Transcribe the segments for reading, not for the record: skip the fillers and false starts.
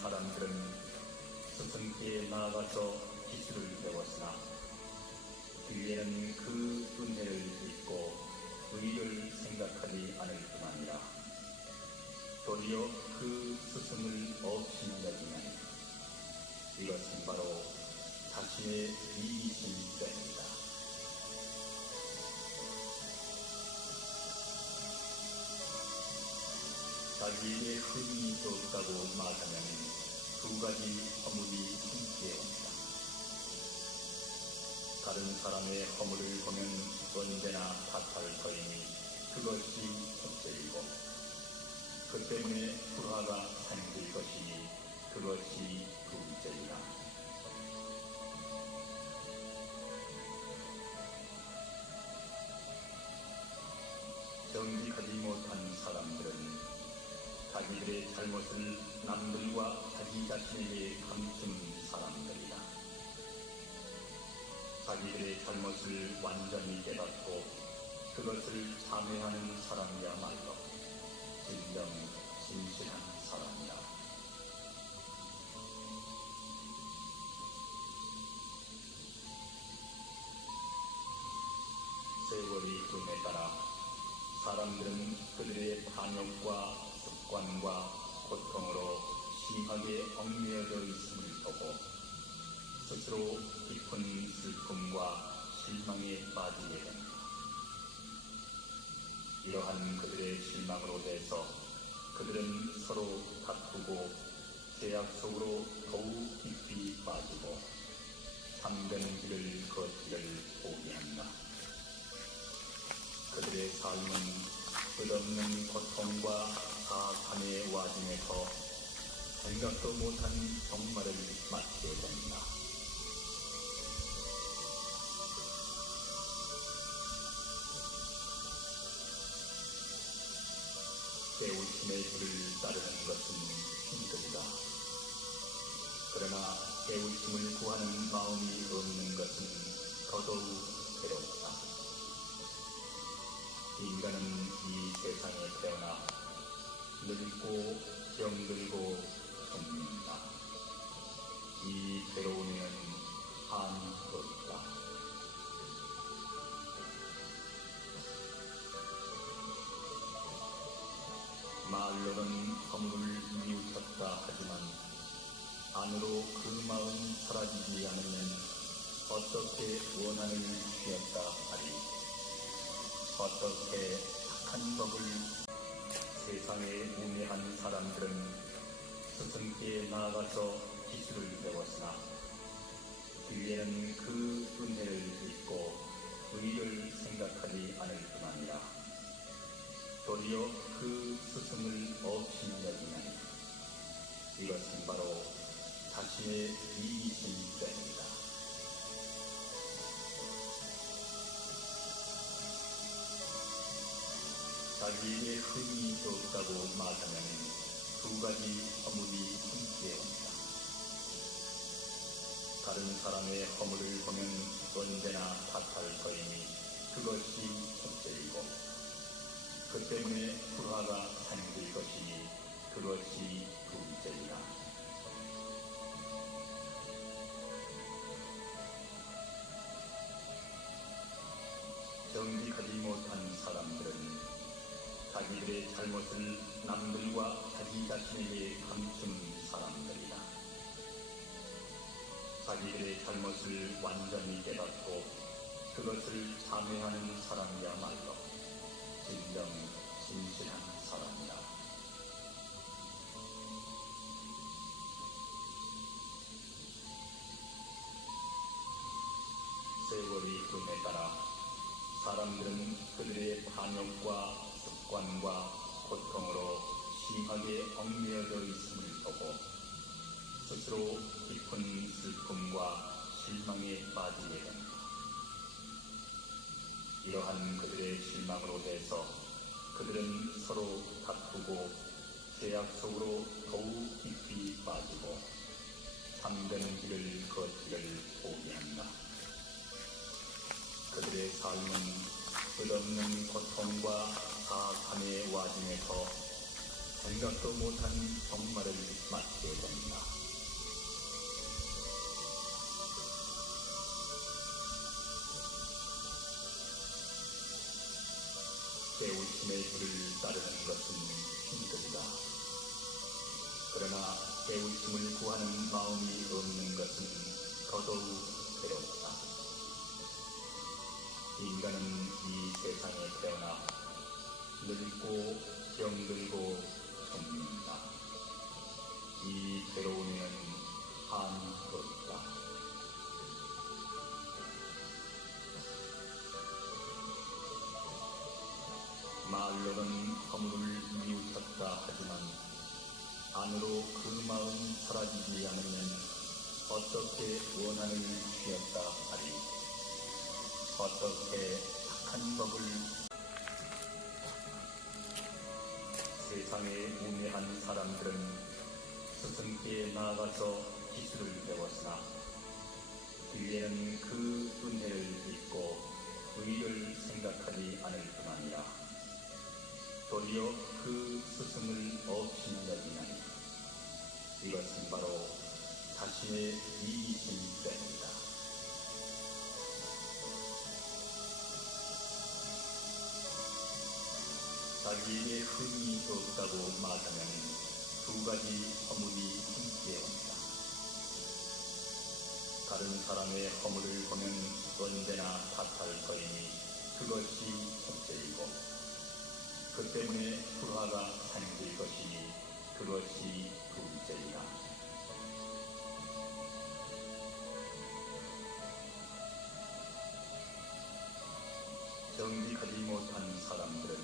사람들은 스승께에 나아가서 기술을 배웠으나 뒤에는 그 은혜를 잊고 의를 생각하지 않을 뿐 아니라 도리어 그 스승을 없이 여기면 이것은 바로 자신의 이기심 때입니다. 자기에게 흠이 없다고 말하면 두 가지 허물이 함께 옵니다. 다른 사람의 허물을 보면 언제나 탓할 터이니 그것이 첫째이고, 그 때문에 불화가 생길 것이니 그것이 둘째이라. 정직하지 못한 사람들은 자기들의 잘못을 남들과 자기 자신에게 감추는 사람들이다. 자기들의 잘못을 완전히 깨닫고 그것을 참회하는 사람이야말로 진정 진실한 사람이다. 세월이 흐름에 따라 사람들은 그들의 탐욕과 습관과 고통으로 심하게 얽매여져 있음을 보고 스스로 깊은 슬픔과 실망에 빠지게 됩니다. 이러한 그들의 실망으로 대해서 그들은 서로 다투고 죄악 속으로 더욱 깊이 빠지고 참되는 길을 걷기를 포기한다. 그들의 삶은 끝없는 고통과 사악함의 와중에서 생각도 못한 종말을 맞게 된다. 깨우침의 불을 따르는 것은 힘들다. 그러나 깨우침을 구하는 마음이 없는 것은 더더욱 괴롭다. 인간은 이 세상에 태어나 늙고 병들고 죽는다. 이 괴로움에는 한이 없다. 말로는 허물을 뉘우쳤다 하지만 안으로 그 마음 사라지지 않으면 어떻게 원한을 취했다 하리. 어떻게 착한 법을 세상에 우매한 사람들은 스승께 나아가서 기술을 배웠으나 뒤에는 그 은혜를 잊고 의를 생각하지 않을 뿐 아니라 도리어 그 스승을 없이 여기면 이것은 바로 자신의 이기심 때입니다. 자기에게 흠이 없다고 말하면 두 가지 허물이 함께 옵니다. 다른 사람의 허물을 보면 언제나 탓할 터이니 그것이 첫째이고, 그 때문에 불화가 생길 것이니 그것이 둘째이라. 정직하지 못한 사람들은 자기들의 잘못을 남들과 자기 자신에게 감추는 사람들이다. 자기들의 잘못을 완전히 깨닫고 그것을 참회하는 사람이야말로 진정 진실한 사람이다. 세월이 흐름에 따라 사람들은 그들의 탐욕과 습관과 고통으로 심하게 얽매여져 있음을 보고 스스로 깊은 슬픔과 실망에 빠지게 됩니다. 이러한 그들의 실망으로 대해서 그들은 서로 다투고 죄악 속으로 더욱 깊이 빠지고 참되는 길을 걷기를 포기한다. 그들의 삶은 끝없는 고통과 사악함의 와중에서 생각도 못한 종말을 맞게 된다. 배우심의 불을 따르는 것은 힘들다. 그러나 배우심을 구하는 마음이 없는 것은 더더욱 괴롭다. 인간은 이 세상에 태어나 늙고 병들고 죽는다. 이 괴로움에는 한이 없다. 말로는 허물을 뉘우쳤다 하지만 안으로 그 마음 사라지지 않으면 어떻게 원한을 취했다 하리. 어떻게 착한 법을 세상에 우매한 사람들은 스승께 나아가서 기술을 배웠으나 뒤에는 그 은혜를 잊고 의를 생각하지 않을 뿐 아니라 도리어 그 스승을 업신여기나니 이것은 바로 자신의 이기심 때문이다. 자기에게 흠이 없다고 말하면 두 가지 허물이 함께 온다. 다른 사람의 허물을 보면 언제나 탓할 터이니 그것이 첫째이고 그 때문에 불화가 생길 것이니 그것이 둘째이다. 정직하지 못한 사람들은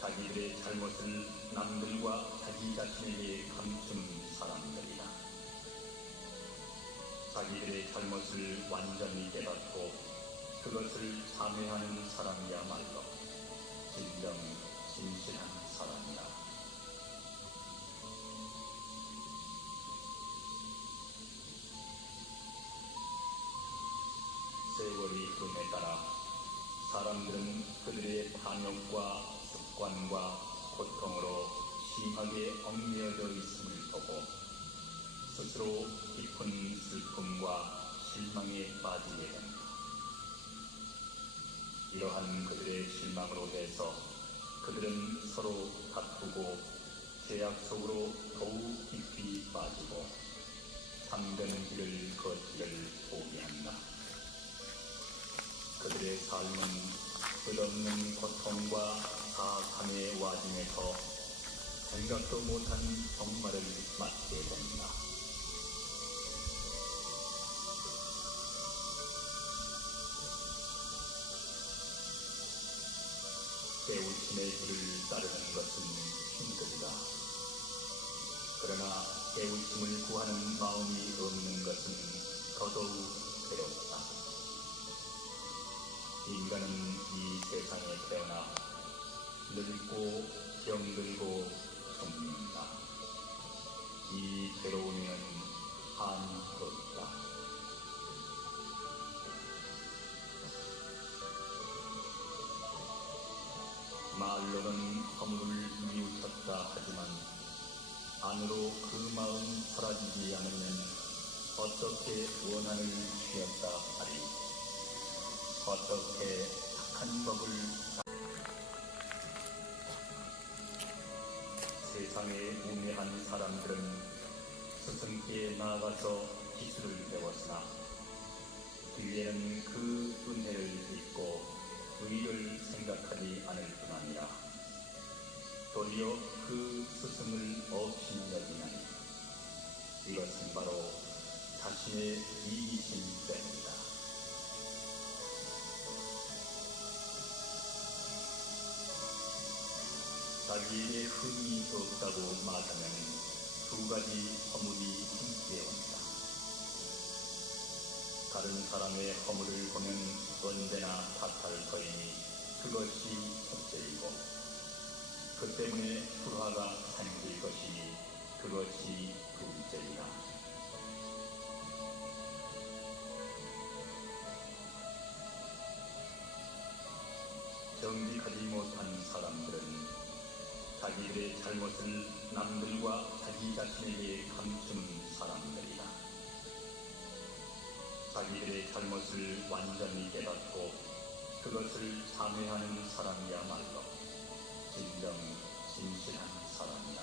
자기들의 잘못을 남들과 자기 자신에게 감추는 사람들이다. 자기들의 잘못을 완전히 깨닫고 그것을 참회하는 사람이야말로 진정 진실한 사람이다. 세월이 흐름에 따라 사람들은 그들의 탐욕과 습관과 고통으로 심하게 얽매여져 있음을 보고 스스로 깊은 슬픔과 실망에 빠지게 된다. 이러한 그들의 실망으로 해서 그들은 서로 다투고 죄악 속으로 더욱 깊이 빠지고 참되는 길을 걷기를 포기한다. 그들의 삶은 끝없는 고통과 사악함의 와중에서 생각도 못한 종말을 맞게 된다. 배우심의 길을 따르는 것은 힘들다. 그러나 배우심을 구하는 마음이 없는 것은 더더욱 괴롭다. 인간은 이 세상에 태어나 늙고 병들고 죽는다. 이 괴로움에는 한이 없다. 말로는 허물을 뉘우쳤다 하지만 안으로 그 마음 사라지지 않으면 어떻게 원한을 취했다 하리. 어떻게 착한 법을 세상에 우매한 사람들은 스승께 나아가서 기술을 배웠으나 뒤에는 그 은혜를 잊고 의를 생각하지 않을 뿐 아니라 도리어 그 스승을 업신여기나니 이것은 바로 자신의 이기심 때문이다. 자기에게 흠이 없다고 말하면 두 가지 허물이 함께 온다. 다른 사람의 허물을 보면 언제나 탓할 터이니 그것이 첫째이고 그 때문에 불화가 생길 것이니 그것이 둘째이다. 정직하지 못한 사람들은 자기들의 잘못을 남들과 자기 자신에게 감추는 사람들이다. 자기들의 잘못을 완전히 깨닫고 그것을 참회하는 사람이야말로 진정 진실한 사람이라.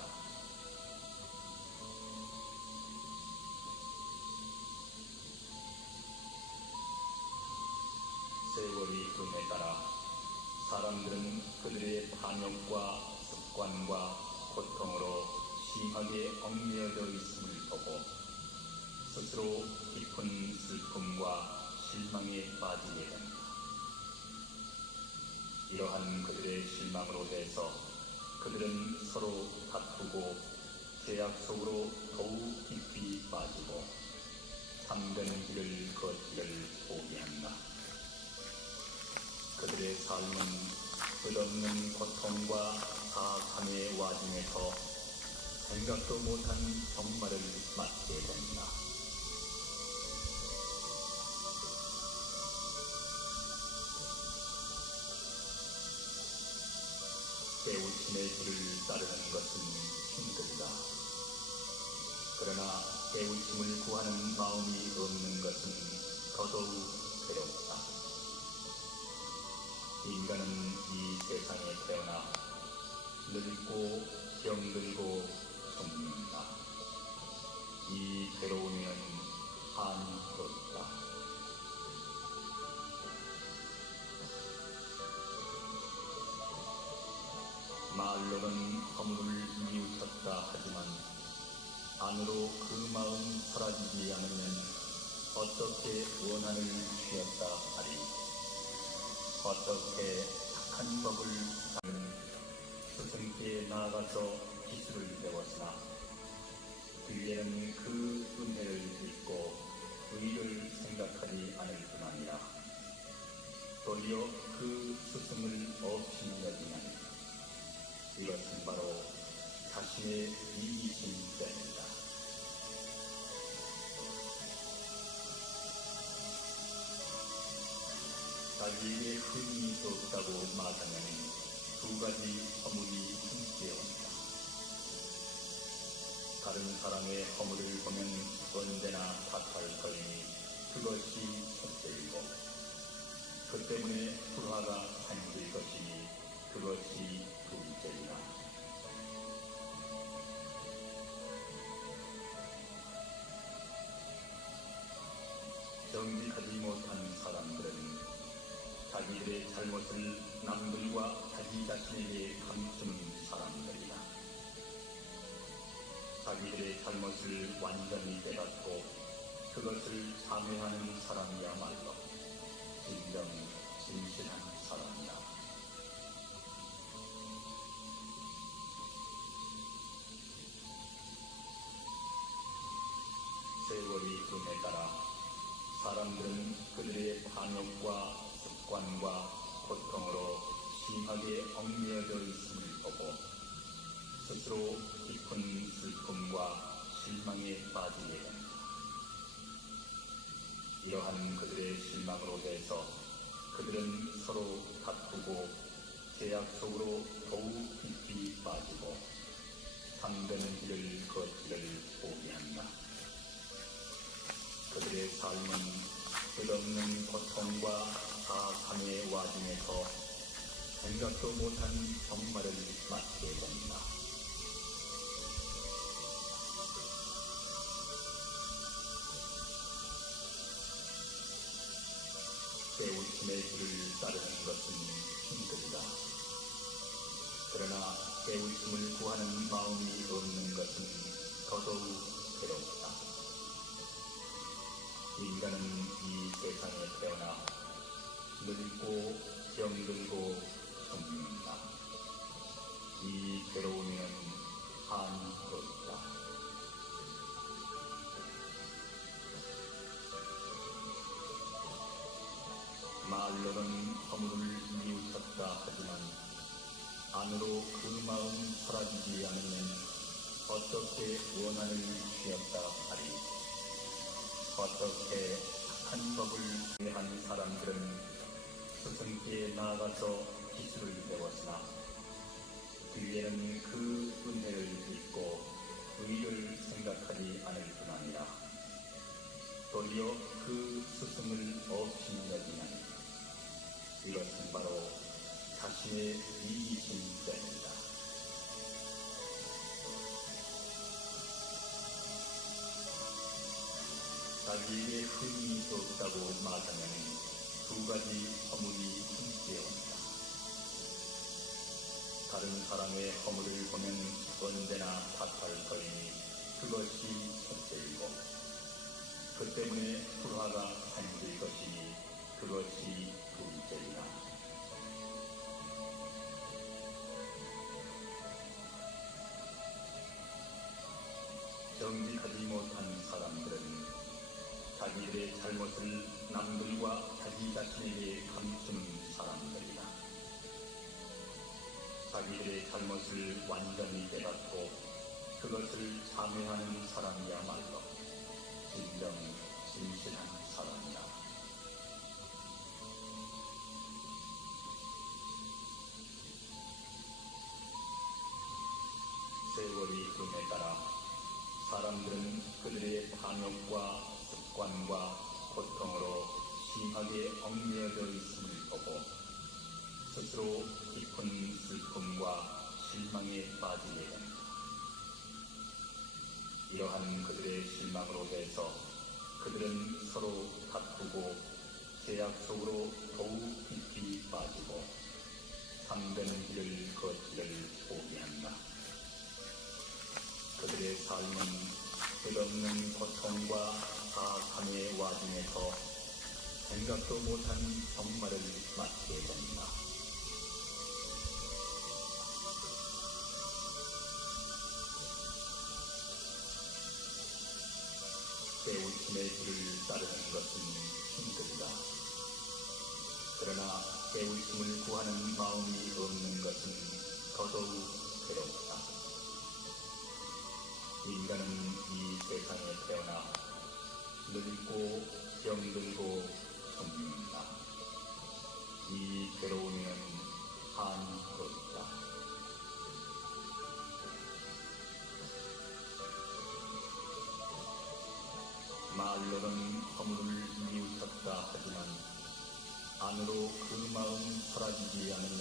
세월이 흐름에 따라 사람들은 그들의 탐욕과 습관과 고통으로 심하게 얽매여져 있음을 보고 스스로 깊은 슬픔과 실망에 빠지게 된다. 이러한 그들의 실망으로 해서 그들은 서로 다투고 죄악 속으로 더욱 깊이 빠지고 참되는 길을 걷기를 포기한다. 그들의 삶은 끝없는 고통과 사악함의 와중에서 생각도 못한 종말을 맞게 된다. 깨우침의 길을 따르는 것은 힘들다. 그러나 깨우침을 구하는 마음이 없는 것은 더더욱 괴롭다. 인간은 이 세상에 태어나 늙고 병들고 죽는다. 이 괴로움에는 한이 없다. 말로는 허물을 뉘우쳤다 하지만 안으로 그 마음 사라지지 않으면 어떻게 원한을 취했다 하리. 어떻게 착한 법을 따르는 스승께 나아가서 기술을 배웠으나 뒤에는 그 은혜를 잊고 의를 생각하지 않을 뿐 아니라 도리어 그 스승을 없이 여기는 이것은 바로 자신의 이기심 때문이다. 자기에게 흠이 없다고 말하면 두 가지 허물이 함께 온다. 다른 사람의 허물을 보면 언제나 탓할 터이니 그것이 첫째이고 그 때문에 불화가 생길 것이니 그것이 둘째이다. 정직하지 못한 사람들은 자기들의 잘못을 남들과 자기 자신에게 감추는 사람들이다. 자기들의 잘못을 완전히 깨닫고 그것을 참회하는 사람이야말로 진정 진실한 사람이다. 세월이 흐름에 따라 사람들은 그들의 탐욕과 습관과 고통으로 심하게 얽매여져 있음을 보고 스스로 깊은 슬픔과 실망에 빠지게 된다. 이러한 그들의 실망으로 해서 그들은 서로 다투고 죄악 속으로 더욱 깊이 빠지고 참되는 길을 걷기를 포기한다. 그들의 삶은 끝없는 고통과 사악함의 와중에서 생각도 못한 종말을 맞게 된다. 깨우침의 길을 따르는 것은 힘들다. 그러나 깨우침을 구하는 마음이 없는 것은 더더욱 괴롭다. 인간은 이 세상에 태어나 늙고 병들고 죽는다. 이 괴로움에는 한이 없다. 말로는 허물을 뉘우쳤다 하지만 안으로 그 마음 사라지지 않으면 어떻게 원한을 취했다 하리. 어떻게 착한 법을 위한 사람들은 스승께 나아가서 기술을 배웠으나 뒤에는 그 은혜를 잊고 의를 생각하지 않을 뿐 아니라 도리어 그 스승을 없이 여기는 이것은 바로 자신의 이기신 때입니다. 자기에게 흠이 없다고 말하면 두 가지 허물이 함께온다. 다른 사람의 허물을 보면 언제나 탓할 터이니 그것이 첫째이고, 그 때문에 불화가 생길 것이니 그것이 둘째이다. 정직하지 못한 사람들은 자기들의 잘못을 남들과 자기 자신에게 감추는 사람들이다. 자기들의 잘못을 완전히 깨닫고 그것을 참회하는 사람이야말로 진정 진실한 사람이다. 세월이 흐름에 따라 사람들은 그들의 탐욕과 습관과 고통으로 심하게 얽매여져 있음을 보고 스스로 깊은 슬픔과 실망에 빠지게 된다. 이러한 그들의 실망으로 해서 그들은 서로 다투고 제약 속으로 더욱 깊이 빠지고 상되는 길을 걷기를 포기한다. 그들의 삶은 끝없는 고통과 사악함의 와중에서 생각도 못한 정말을 맞게 된다. 깨우침의 길을 따르는 것은 힘들다. 그러나 깨우침을 구하는 마음이 없는 것은 더더욱 괴롭다. 인간은 이 세상에 태어나 늙고 병들고 죽는다. 이 괴로움에는 한이 없다. 말로는 허물을 뉘우쳤다 하지만 안으로 그 마음 사라지지 않으면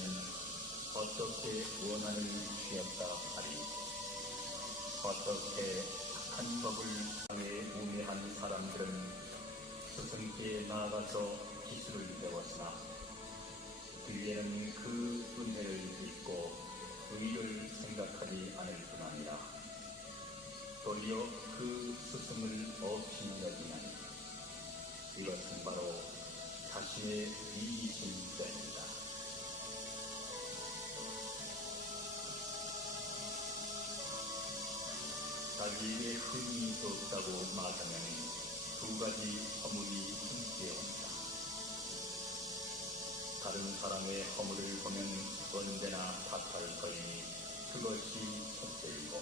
어떻게 원한을 취했다 하리. 어떻게 착한 법을 향해 우매한 사람들은 스승께 나아가서 기술을 배웠으나 뒤에는 그 은혜를 잊고 의를 생각하지 않을 뿐 아니라 도리어 그 스승을 없이 여기는 이것은 바로 자신의 이기심 때입니다. 자기에게 흠이 없다고 말하면 두 가지 허물이 함께 온다. 다른 사람의 허물을 보면 언제나 탓할 터이니 그것이 첫째이고,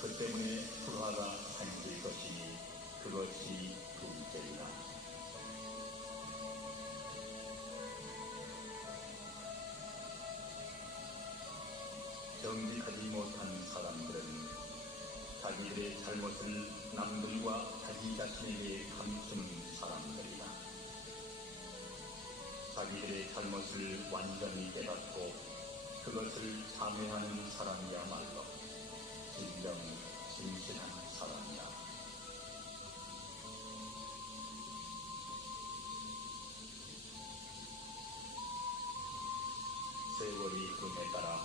그 때문에 불화가 생길 것이니 그것이 둘째이다. 정직하지 못한 사람들은 자기들의 잘못을 남들과 자기 자신에게 감추는 사람들이다. 자기들의 잘못을 완전히 깨닫고 그것을 참회하는 사람이야말로 진정 진실한 사람이다. 세월이 흐름에 따라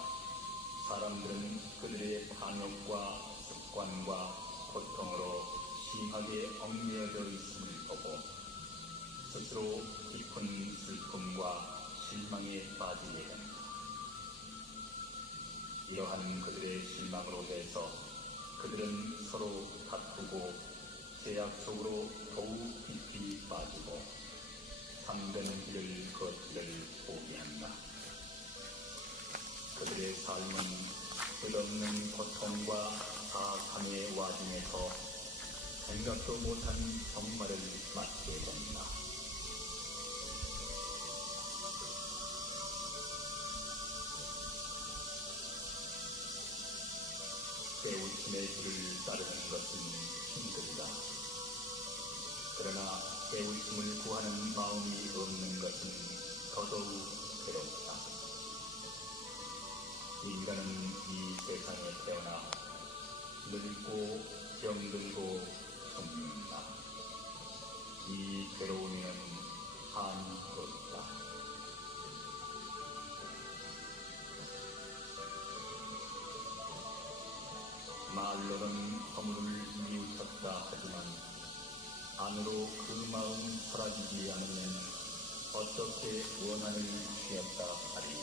사람들은 그들의 탐욕과 습관과 고통으로 심하게 얽매여져 있음을 보고 스스로 깊은 슬픔과 실망에 빠지게 된다. 이러한 그들의 실망으로 해서 그들은 서로 다투고 제약 속으로 더욱 깊이 빠지고 상되는 길을 걷기를 포기한다. 그들의 삶은 끝없는 고통과 사악함의 와중에서 생각도 못한 정말을 맞게 된다. 깨우침의 길을 따르는 것은 힘들다. 그러나 깨우침을 구하는 마음이 없는 것은 더더욱 괴롭다. 인간은 이 세상에 태어나 늙고 병들고 죽는다. 이 괴로움에는 한이 없다. 말로는 허물을 뉘우쳤다 하지만 안으로 그 마음 사라지지 않으면 어떻게 원한을 취했다 하리.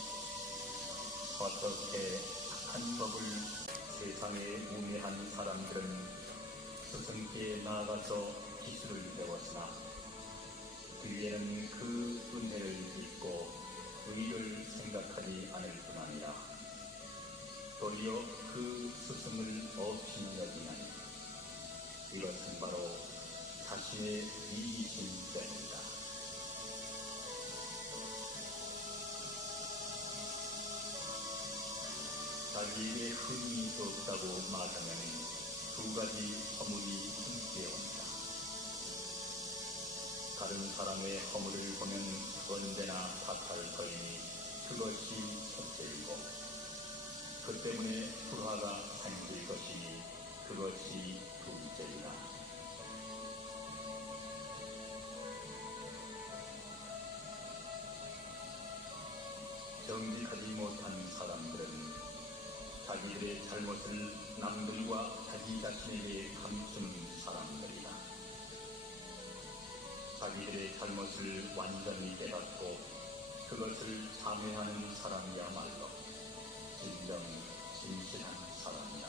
어떻게 착한 법을 세상에 우매한 사람들은 스승께 나아가서 기술을 배웠으나 뒤에는 그 은혜를 잊고 의를 생각하지 않을 뿐 아니라 도리어 그 스승을 없이 여기나니 이것은 바로 자신의 이기심 때문이다. 자기에게 흠이 없다고 말하면 두 가지 허물이 함께 온다. 다른 사람의 허물을 보면 언제나 탓할 터이니 그것이 첫째이고 그 때문에 불화가 생길 것이니 그것이 둘째이다. 정직하지 못한 사람들은 자기들의 잘못을 남들과 자기 자신에게 감추는 사람들이다. 자기들의 잘못을 완전히 깨닫고 그것을 참회하는 사람이야말로 진정 진실한 사람이다.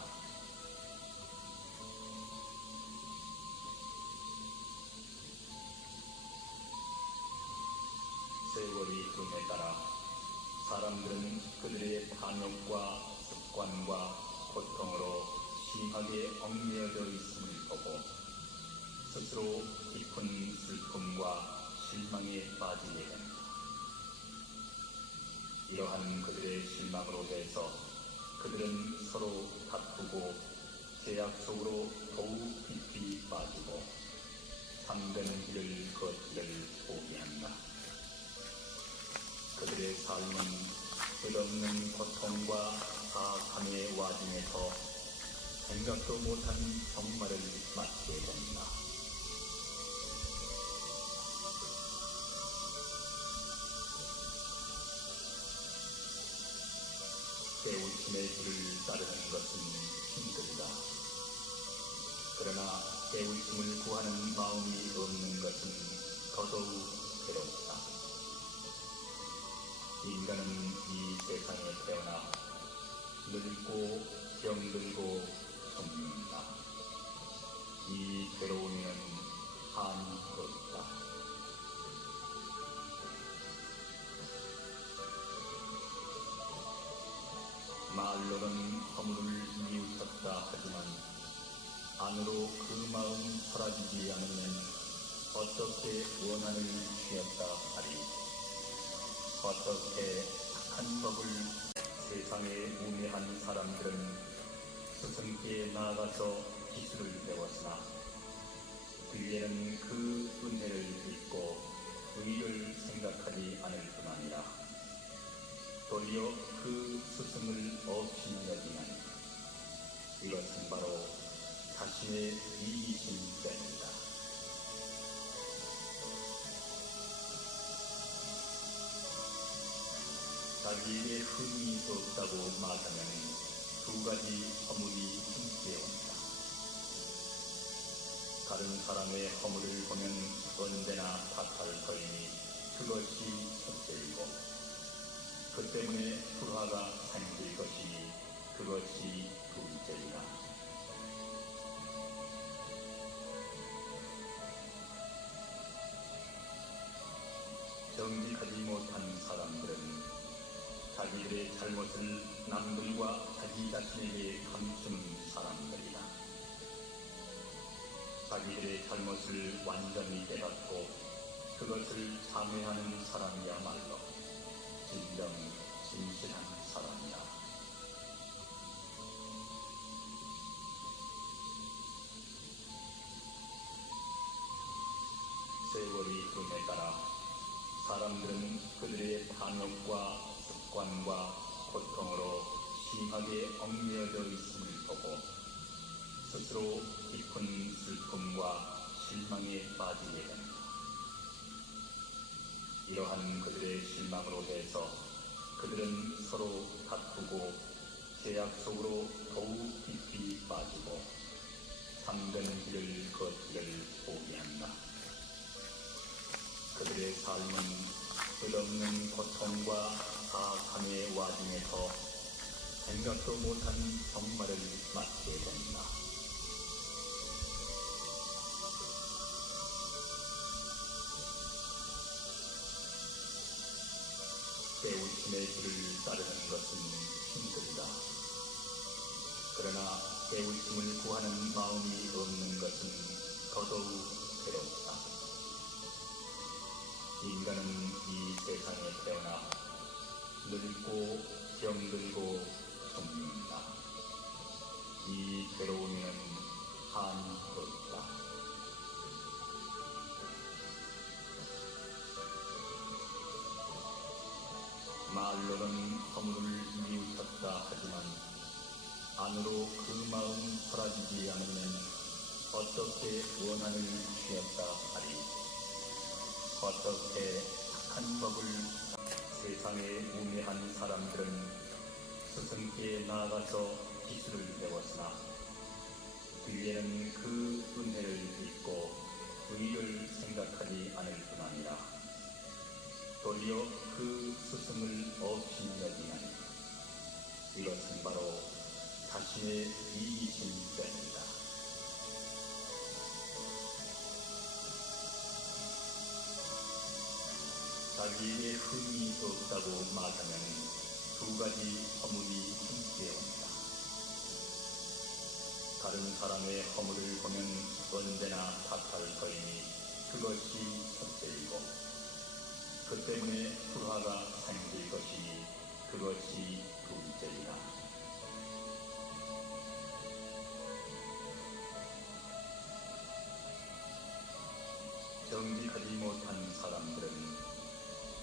세월이 흐름에 따라 사람들은 그들의 탐욕과 습관과 고통으로 심하게 얽매여져 있음을 보고 스스로 깊은 슬픔과 실망에 빠지게 된다. 이러한 그들의 실망으로 해서 그들은 서로 다투고 죄악 속으로 더욱 깊이 빠지고 참되는 길을 걷기를 포기한다. 그들의 삶은 끝없는 고통과 사악함의 와중에서 생각도 못한 종말을 맞게 된다. 깨우침의 길을 따르는 것은 힘들다. 그러나 깨우침을 구하는 마음이 없는 것은 더더욱 괴롭다. 인간은 이 세상에 태어나 늙고 병들고 죽는다. 이 괴로움에는 한이 없다. 말로는 허물을 뉘우쳤다 하지만 안으로 그 마음 사라지지 않으면 어떻게 원한을 취했다 하리. 어떻게 착한 법을 세상에 우매한 사람들은 스승께 나아가서 기술을 배웠으나 뒤에는 그 은혜를 잊고 의를 생각하지 않을 뿐 아니라 도리어 그 스승을 없이 여기나니 이것은 바로 자신의 이기심 때문이다. 자기에게 흠이 없다고 말하면 두 가지 허물이 함께 온다. 다른 사람의 허물을 보면 언제나 탓할 터이니 그것이 첫째이고 그 때문에 불화가 생길 것이니 그것이 둘째이다. 정직하지 못한 사람들은 자기들의 잘못을 남들과 자기 자신에게 감추는 사람들이다. 자기들의 잘못을 완전히 깨닫고 그것을 참회하는 사람이야말로 진정 진실한 사람이다. 세월이 흐름에 따라 사람들은 그들의 탐욕과 습관과 고통으로 심하게 얽매여져 있음을 보고 스스로 깊은 슬픔과 실망에 빠지게 된다. 이러한 그들의 실망으로 해서 그들은 서로 다투고 죄악 속으로 더욱 깊이 빠지고 참된 길을 걷기를 포기한다. 그들의 삶은 끝없는 고통과 사악함의 와중에서 생각도 못한 정말을 맞게 된다. 깨우침의 길을 따르는 것은 힘들다. 그러나 깨우침을 구하는 마음이 없는 것은 더더욱 괴롭다. 인간은 이 세상에 태어나 늙고 병들고 죽는다. 이 괴로움에는 한이 없다. 말로는 허물을 뉘우쳤다 하지만 안으로 그 마음 사라지지 않으면 어떻게 원한을 취했다 하리. 어떻게 착한 법을 세상에 우매한 사람들은 스승께 나아가서 기술을 배웠으나 뒤에는 그 은혜를 잊고 의를 생각하지 않을 뿐 아니라 도리어 그 스승을 없이 여기나니 이것은 바로 자신의 이기심 때문이다. 자기에게 흠이 없다고 말하면 두 가지 허물이 함께 온다. 다른 사람의 허물을 보면 언제나 탓할 터이니 그것이 첫째이고 그 때문에 불화가 생길 것이니 그것이 둘째이다. 정직하지 못한 사람들은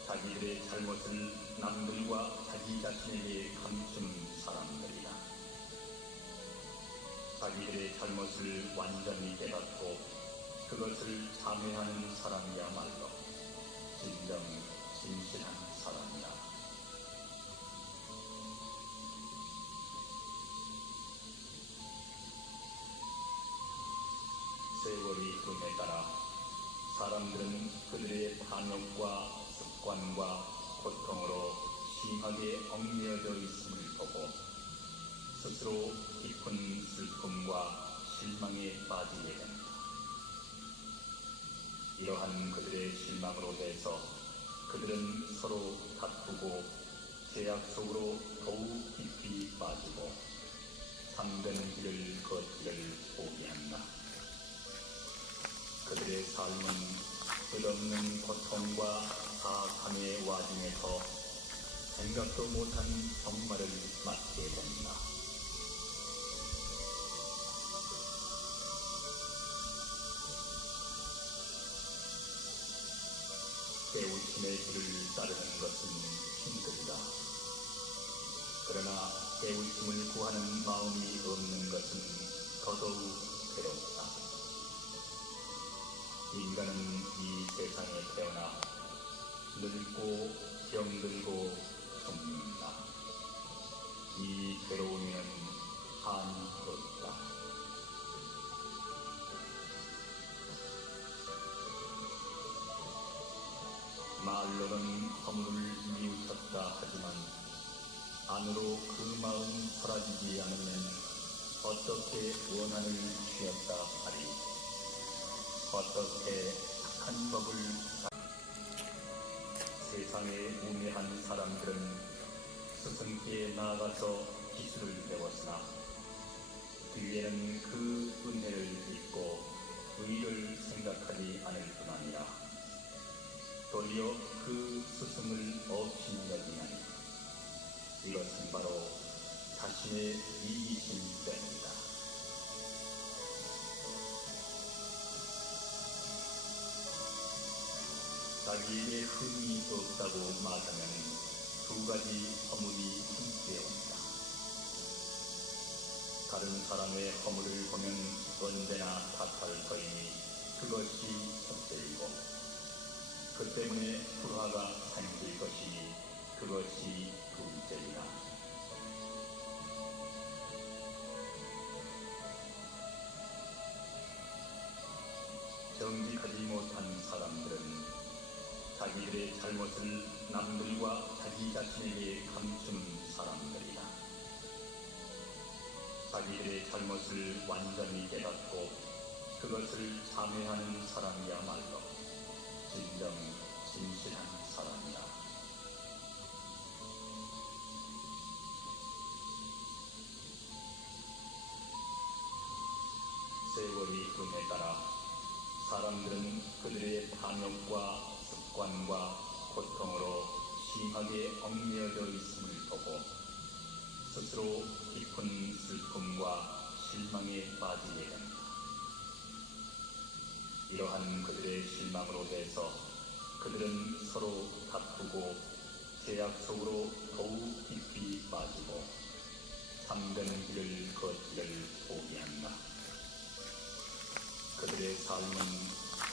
자기들의 잘못을 남들과 자기 자신에게 감추는 사람들이다. 자기들의 잘못을 완전히 깨닫고 그것을 참회하는 사람이야말로 진정 진실한 사람이다. 세월이 흐름에 따라 사람들은 그들의 탐욕과 습관과 고통으로 심하게 얽매여져 있음을 보고 스스로 깊은 슬픔과 실망에 빠지게 된다. 이러한 그들의 실망으로 해서 그들은 서로 다투고 죄악 속으로 더욱 깊이 빠지고 참되는 길을 걷기를 포기한다. 그들의 삶은 끝없는 고통과 사악함의 와중에서 생각도 못한 정말을 맞게 된다. 깨우침의 길을 따르는 것은 힘들다. 그러나 깨우침을 구하는 마음이 없는 것은 더더욱 괴롭다. 인간은 이 세상에 태어나 늙고 병들고 죽는다. 이 괴로움에는 한이 없다. 말로는 허물을 뉘우쳤다 하지만 안으로 그 마음 사라지지 않으면 어떻게 원한을 취했다 하리. 어떻게 착한 법을 세상에 우매한 사람들은 스승께 나아가서 기술을 배웠으나 뒤에는 그 은혜를 잊고 의를 생각하지 않을 뿐 아니라 도리어 그 스승을 없이 여기나니 이것은 바로 자신의 이기심 때문이다. 자기에게 흠이 없다고 말하면 두 가지 허물이 함께 온다. 다른 사람의 허물을 보면 언제나 탓할 터이니 그것이 첫째이고, 그 때문에 불화가 생길 것이니 그것이 둘째이라. 정직하지 못한 사람들은 자기들의 잘못을 남들과 자기 자신에게 감추는 사람들이다. 자기들의 잘못을 완전히 깨닫고 그것을 참회하는 사람이야말로 진정 진실한 사람이다. 세월이 흐름에 따라 사람들은 그들의 탐욕과 습관과 고통으로 심하게 얽매여져 있음을 보고 스스로 깊은 슬픔과 실망에 빠지게 된다. 이러한 그들의 실망으로 해서 그들은 서로 다투고 죄악 속으로 더욱 깊이 빠지고 참된 길을 걷기를 포기한다. 그들의 삶은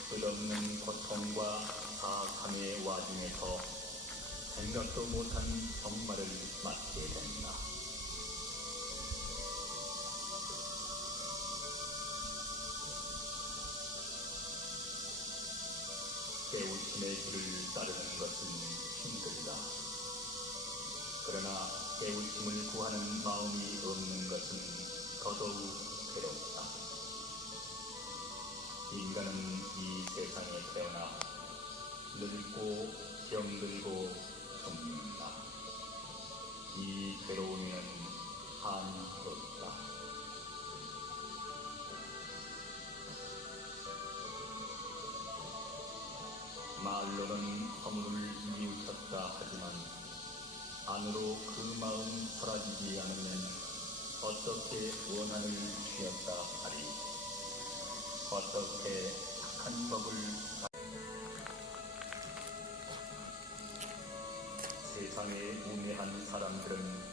끝없는 고통과 사악함의 와중에서 생각도 못한 정말을 맞게 된다. 깨우침의 길을 따르는 것은 힘들다. 그러나 깨우침을 구하는 마음이 없는 것은 더더욱 괴롭다. 인간은 이 세상에 태어나 늙고 병들고 죽는다. 이 괴로움에는 한이 없다. 말로는 허물을 뉘우쳤다 하지만 안으로 그 마음 사라지지 않으면 어떻게 원한을 취했다 하리. 어떻게 착한 법을 세상에 우매한 사람들은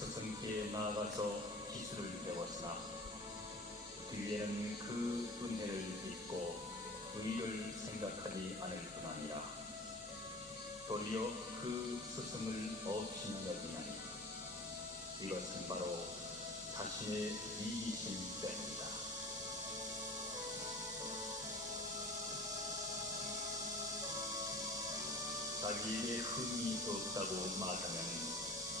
스승께 나아가서 기술을 배웠으나 뒤에는 그 은혜를 잊고 의를 생각하지 않을 뿐 아니라 도리어 그 스승을 없인 여기나니 이것은 바로 자신의 이기심 때문이다. 자기에게 흠이 없다고 말하면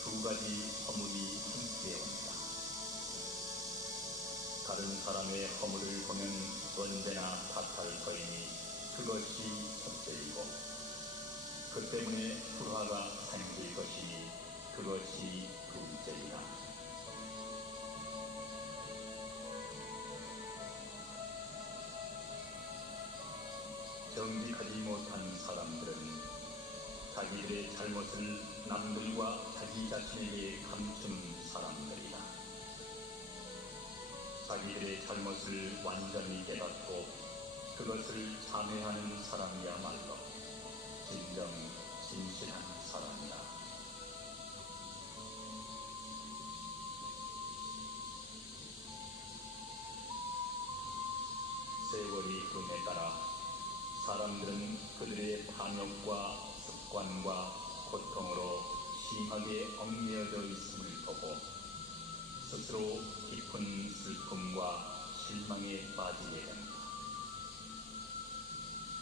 두 가지 허물이 함께 온다. 다른 사람의 허물을 보면 언제나 탓할 터이니 그것이 첫째이고, 그 때문에 불화가 생길 것이니 그것이 둘째이다. 정직하지 못한 사람들은 자기들의 잘못을 남들과 자기 자신에게 감추는 사람들이다. 자기들의 잘못을 완전히 깨닫고 그것을 참회하는 사람이야말로 진정 진실한 사람이다. 세월이 흐름에 따라 사람들은 그들의 탐욕과 습관과 고통으로 심하게 얽매여져 있음을 보고 스스로 깊은 슬픔과 실망에 빠지게 된다.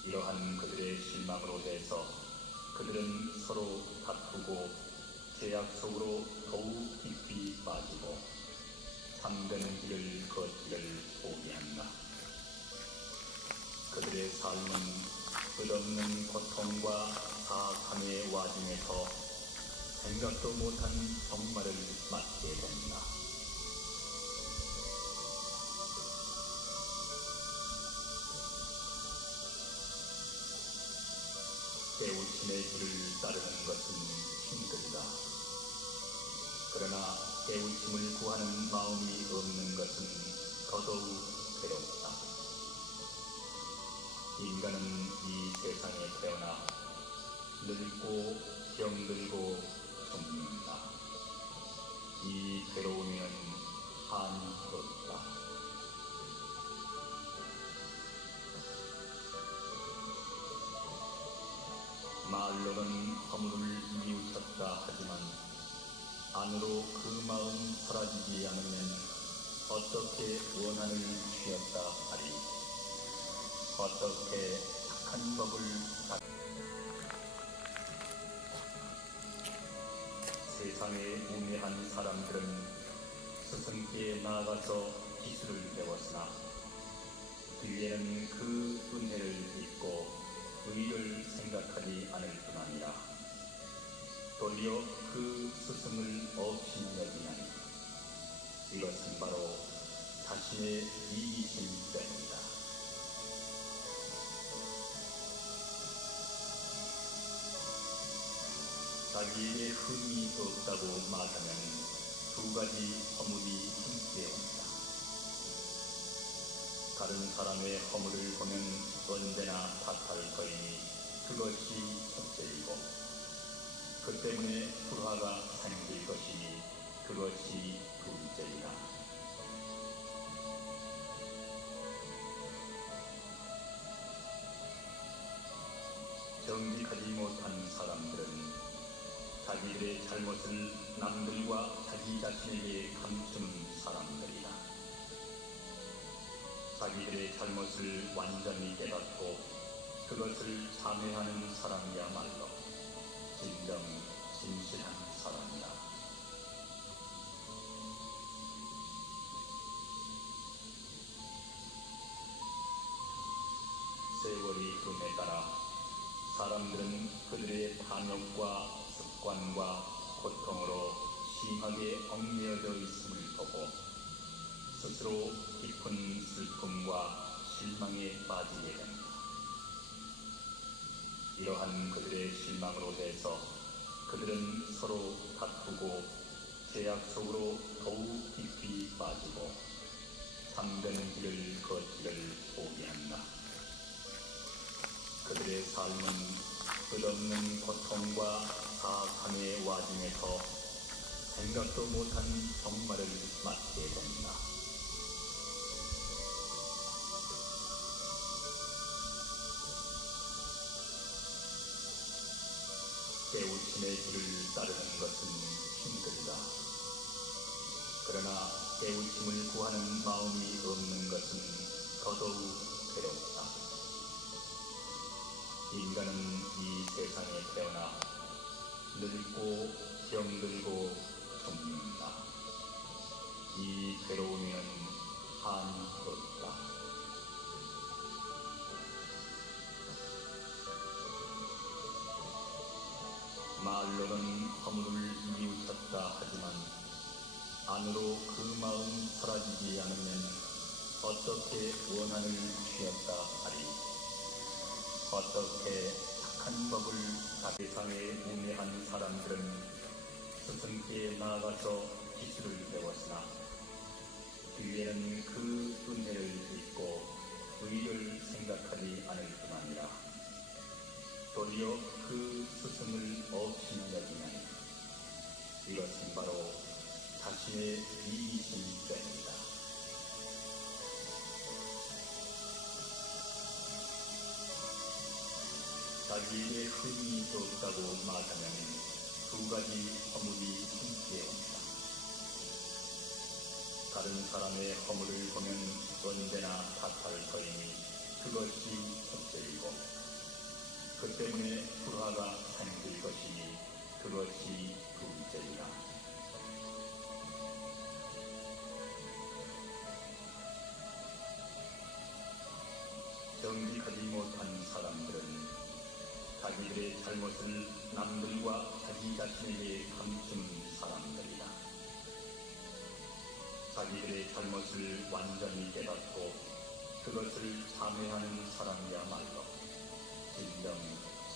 이러한 그들의 실망으로 해서 그들은 서로 다투고 죄악 속으로 더욱 깊이 빠지고 참되는 길을 걷기를 포기한다. 그들의 삶은 끝없는 고통과 사악함의 와중에서 생각도 못한 정말을 맞게 된다. 깨우침의 길을 따르는 것은 힘들다. 그러나 깨우침을 구하는 마음이 없는 것은 더더욱 괴롭다. 인간은 이 세상에 태어나 늙고 병들고 죽는다. 이 괴로움에는 한이 없다. 말로는 허물을 뉘우쳤다 하지만 안으로 그 마음 사라지지 않으면 어떻게 원한을 취했다 하리. 어떻게 착한 법을 세상에 우매한 사람들은 스승께 나아가서 기술을 배웠으나 뒤에는 그 은혜를 잊고 의를 생각하지 않을 뿐 아니라 도리어 그 스승을 없이 여기나니 이것은 바로 자신의 이기심 때문이다. 자기에게 흠이 없다고 말하면 두 가지 허물이 함께 온다. 다른 사람의 허물을 보면 언제나 탓할 터이니 그것이 첫째이고 그 때문에 불화가 생길 것이니 그것이 둘째이다. 정직하지 못한 사람들은 자기들의 잘못을 남들과 자기 자신에게 감추는 사람들이다. 자기들의 잘못을 완전히 깨닫고 그것을 참회하는 사람이야말로 진정 진실한 사람이다. 세월이 흐름에 따라 사람들은 그들의 탐욕과 습관과 고통으로 심하게 얽매여져 있음을 보고 스스로 깊은 슬픔과 실망에 빠지게 된다. 이러한 그들의 실망으로 해서 그들은 서로 다투고 죄악 속으로 더욱 깊이 빠지고 참되는 길을 걷기를 포기한다. 그들의 삶은 끝없는 고통과 사악함의 와중에서 생각도 못한 종말을 맞게 된다. 깨우침의 길을 따르는 것은 힘들다. 그러나 깨우침을 구하는 마음이 없는 것은 더더욱 괴롭다. 인간은 이 세상에 태어나 늙고 병들고 죽는다. 이 괴로움에는 한이 없다. 말로는 허물을 뉘우쳤다 하지만 안으로 그 마음 사라지지 않으면 어떻게 원한을 취했다 하리. 어떻게 착한 법을 세상에 우매한 사람들은 스승께 나아가서 기술을 배웠으나 뒤에는 그 은혜를 잊고 의를 생각하지 않을 뿐 아니라 도리어 그 스승을 없이 여기나니 이것은 바로 자신의 이기심 때문이다. 자기에게 흠이 없다고 말하면 두 가지 허물이 함께 온다. 다른 사람의 허물을 보면 언제나 탓할 터이니 그것이 첫째이고 그 때문에 불화가 생길 것이니 그것이 둘째이다. 정직하지 못한 사람들은 자기들의 잘못을 남들과 자기 자신에게 감추는 사람들이다. 자기들의 잘못을 완전히 깨닫고 그것을 참회하는 사람이야말로 진정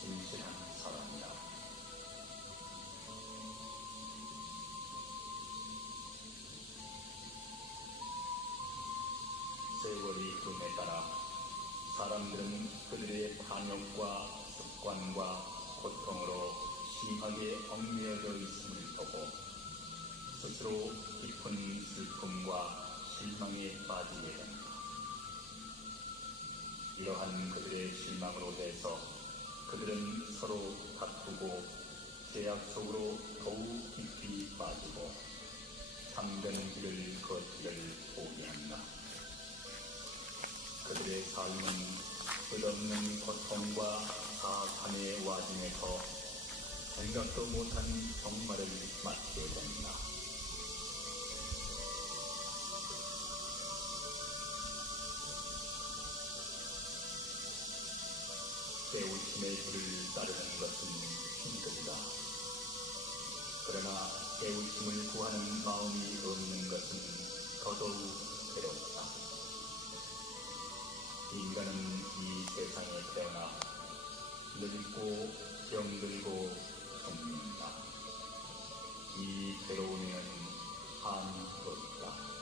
진실한 사람이다. 세월이 흐름에 따라 사람들은 그들의 탐욕과 습관과 고통으로 심하게 얽매여져 있음을 보고 스스로 깊은 슬픔과 실망에 빠지게 된다. 이러한 그들의 실망으로 해서 그들은 서로 다투고 죄악 속으로 더욱 깊이 빠지고 참되는 길을 걷기를 포기한다. 그들의 삶은 끝없는 고통과 사악함의 와중에서 생각도 못한 종말을 맞게 된다. 깨우침의 불을 따르는 것은 힘들다. 그러나 깨우침을 구하는 마음이 없는 것은 더더욱 괴롭다. 인간은 이 세상에 태어나 늙고 병들고 죽는다. 이 괴로움에는 한이 없다.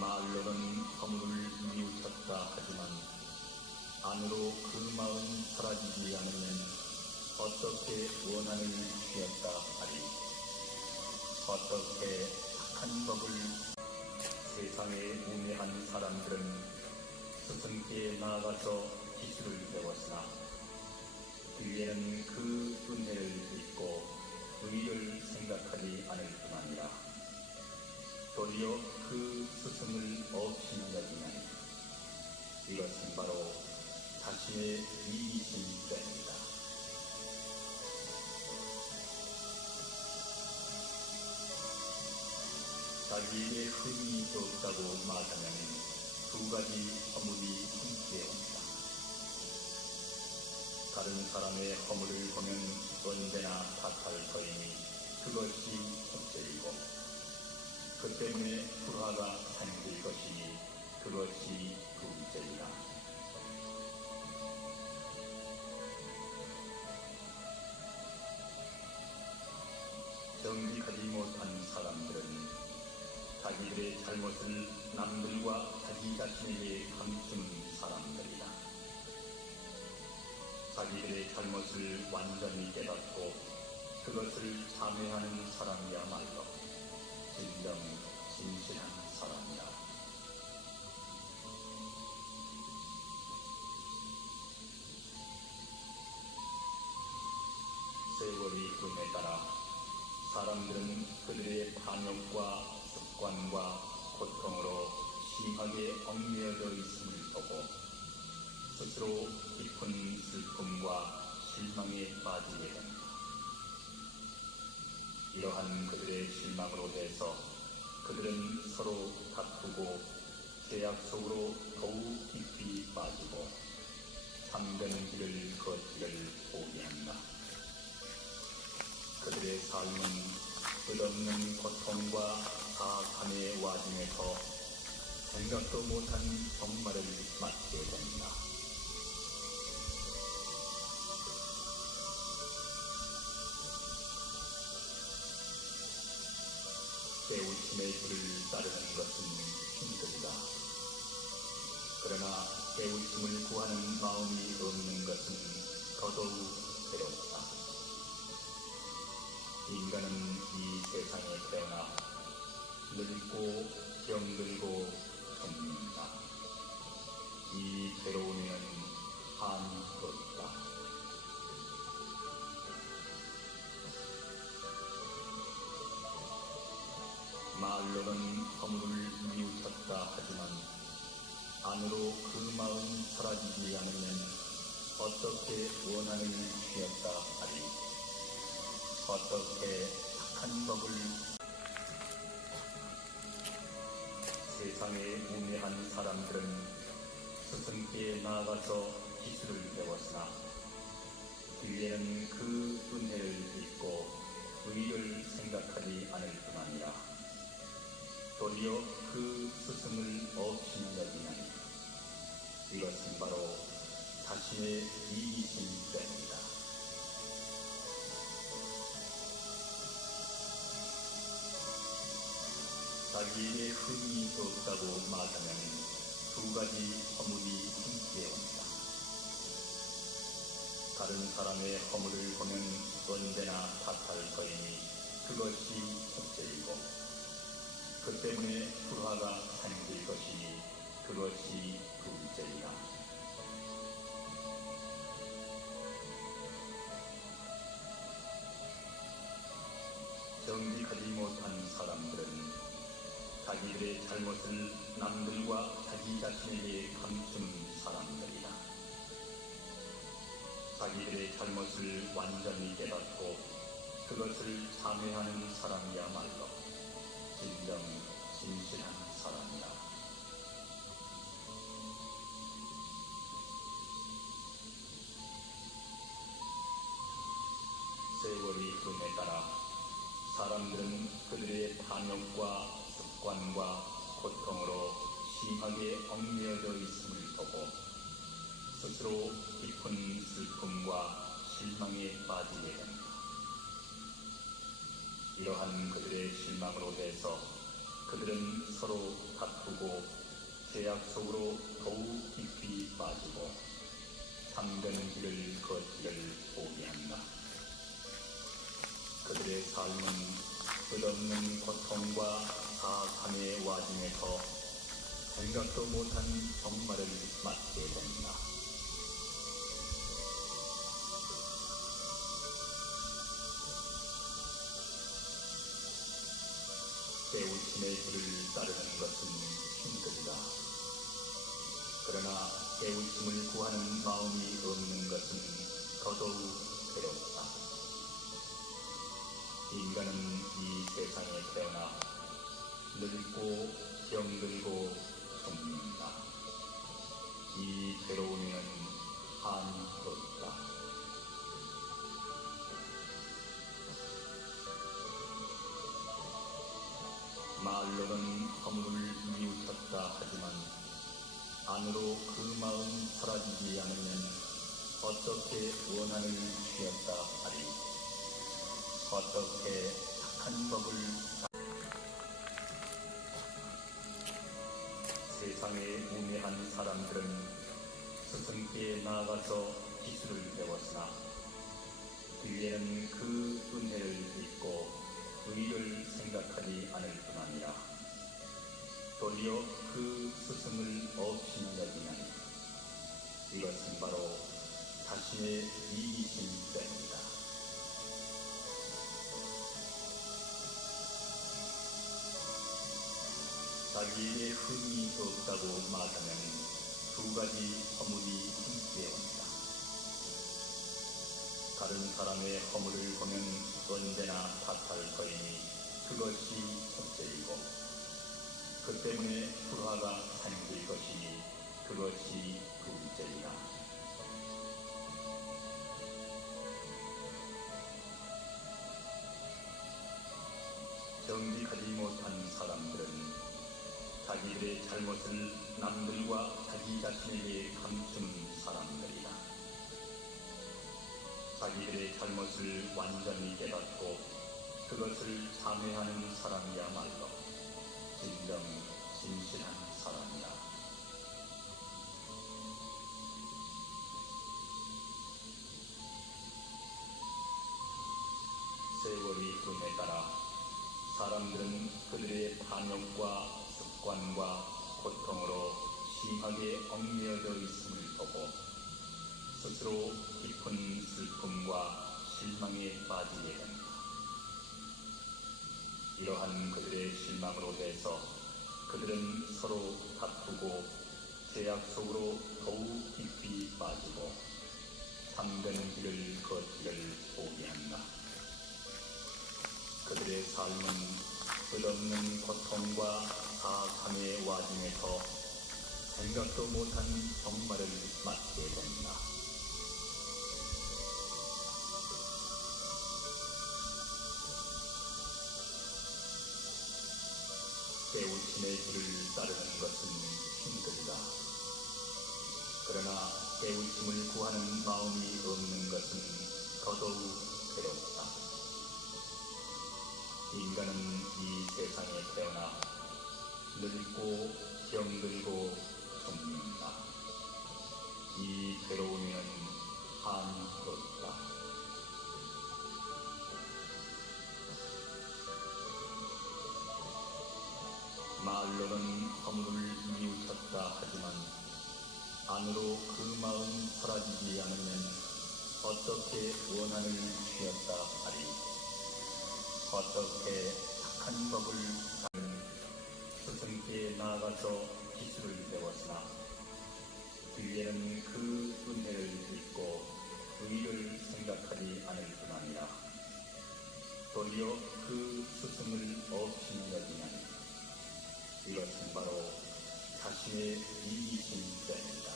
말로는 허물을 뉘우쳤다 하지만 안으로 그 마음 사라지지 않으면 어떻게 원한을 취했다 하리. 어떻게 착한 법을 세상에 우매한 사람들은 스승께 나아가서 기술을 배웠으나 뒤에는 그 은혜를 잊고 의를 생각하지 않을 뿐 아니라 도리어 그 스승을 없이 여기나니 이것은 바로 자신의 이기심 때문이다. 자기에게 흠이 없다고 말하면 두 가지 허물이 함께 온다. 다른 사람의 허물을 보면 언제나 탓할 터이니 그것이 첫째이고 그 때문에 불화가 생길 것이니 그것이 둘째이다. 정직하지 못한 사람들은 자기들의 잘못을 남들과 자기 자신에게 감추는 사람들이다. 자기들의 잘못을 완전히 깨닫고 그것을 참회하는 사람이야말로 진정 진실한 사람이다. 세월이 흐름에 따라 사람들은 그들의 반역과 습관과 고통으로 심하게 얽매여져 있음을 보고 스스로 깊은 슬픔과 실망에 빠지게 된다. 이러한 그들의 실망으로 해서 그들은 서로 다투고 죄악 속으로 더욱 깊이 빠지고 참되는 길을 걷기를 포기한다. 그들의 삶은 끝없는 고통과 사악함의 와중에서 생각도 못한 종말을 맞게 된다. 깨우침의 불을 따르는 것은 힘들다. 그러나 깨우침을 구하는 마음이 없는 것은 더더욱 괴롭다. 인간은 이 세상에 태어나 늙고 병들고 죽는다. 이 괴로움에는 한이 없다. 말로는 허물을 뉘우쳤다 하지만 안으로 그 마음 사라지지 않으면 어떻게 원한을 취했다 하리. 어떻게 착한 법을 세상에 우매한 사람들은 스승께 나아가서 기술을 배웠으나 뒤에는 그 은혜를 잊고 의를 생각하지 않을 뿐 아니라 도리어 그 스승을 없이 여기나니 이것은 바로 자신의 이기심 때문이다. 자기에게 흠이 없다고 말하면 두 가지 허물이 함께 온다. 다른 사람의 허물을 보면 언제나 탓할 터이니 그것이 첫째이고, 그 때문에 불화가 생길 것이니 그것이 둘째이라. 정직하지 못한 사람들은 자기들의 잘못을 남들과 자기 자신에게 감추는 사람들이다. 자기들의 잘못을 완전히 깨닫고 그것을 참회하는 사람이야말로 진정 진실한 사람이다. 세월이 흐름에 따라 사람들은 그들의 반역과 습관과 고통으로 심하게 얽매여져 있음을 보고 스스로 깊은 슬픔과 실망에 빠지게 된다. 이러한 그들의 실망으로 해서 그들은 서로 다투고 죄악 속으로 더욱 깊이 빠지고 참되는 길을 걷기를 포기한다. 그들의 삶은 끝없는 고통과 사악함의 와중에서 생각도 못한 종말을 맞게 된다. 깨우침의 길을 따르는 것은 힘들다. 그러나 깨우침을 구하는 마음이 없는 것은 더더욱 괴롭다. 인간은 이 세상에 태어나 늙고 병들고 죽는다. 이 괴로움에는 한이 없다. 말로는 허물을 뉘우쳤다 하지만 안으로 그 마음 사라지지 않으면 어떻게 원한을 취했다 하리. 어떻게 착한 법을 세상에 우매한 사람들은 스승께 나아가서 기술을 배웠으나 뒤에는 그 은혜를 잊고 의를 생각하지 않을 뿐 아니라 도리어 그 스승을 없이 여기나니 이것은 바로 자신의 이기심 때문이다. 자기에게 흠이 없다고 말하면 두 가지 허물이 함께 온다. 다른 사람의 허물을 보면 언제나 탓할 터이니 그것이 첫째이고, 그 때문에 불화가 생길 것이니 그것이 둘째이라. 정직하지 못한 사람들은 자기들의 잘못을 남들과 자기 자신에게 감추는 사람들이다. 자기들의 잘못을 완전히 깨닫고 그것을 참회하는 사람이야말로 진정 진실한 사람이다. 세월이 흐름에 따라 사람들은 그들의 반역과 습관과 고통으로 심하게 얽매여져 있음을 보고 스스로 깊은 슬픔과 실망에 빠지게 된다. 이러한 그들의 실망으로 해서 그들은 서로 다투고 죄악 속으로 더욱 깊이 빠지고 참되는 길을 걷기를 포기한다. 그들의 삶은 끝없는 고통과 사악함의 와중에서 생각도 못한 종말을 맞게 된다. 깨우침의 길을 따르는 것은 힘들다. 그러나 깨우침을 구하는 마음이 없는 것은 더더욱 괴롭다. 인간은 이 세상에 태어나 늙고 병들고 죽는다. 이 괴로움에는 한이 돋다. 말로는 허물을 뉘우쳤다 하지만 안으로 그 마음 사라지지 않으면 어떻게 원한을 취했다 하리. 어떻게 착한 법을 스승께 나아가서 기술을 배웠으나 뒤에는 그 은혜를 잊고 의를 생각하지 않을 뿐 아니라 도리어 그 스승을 없이 여기면 이것은 바로 자신의 이기심 때문이다.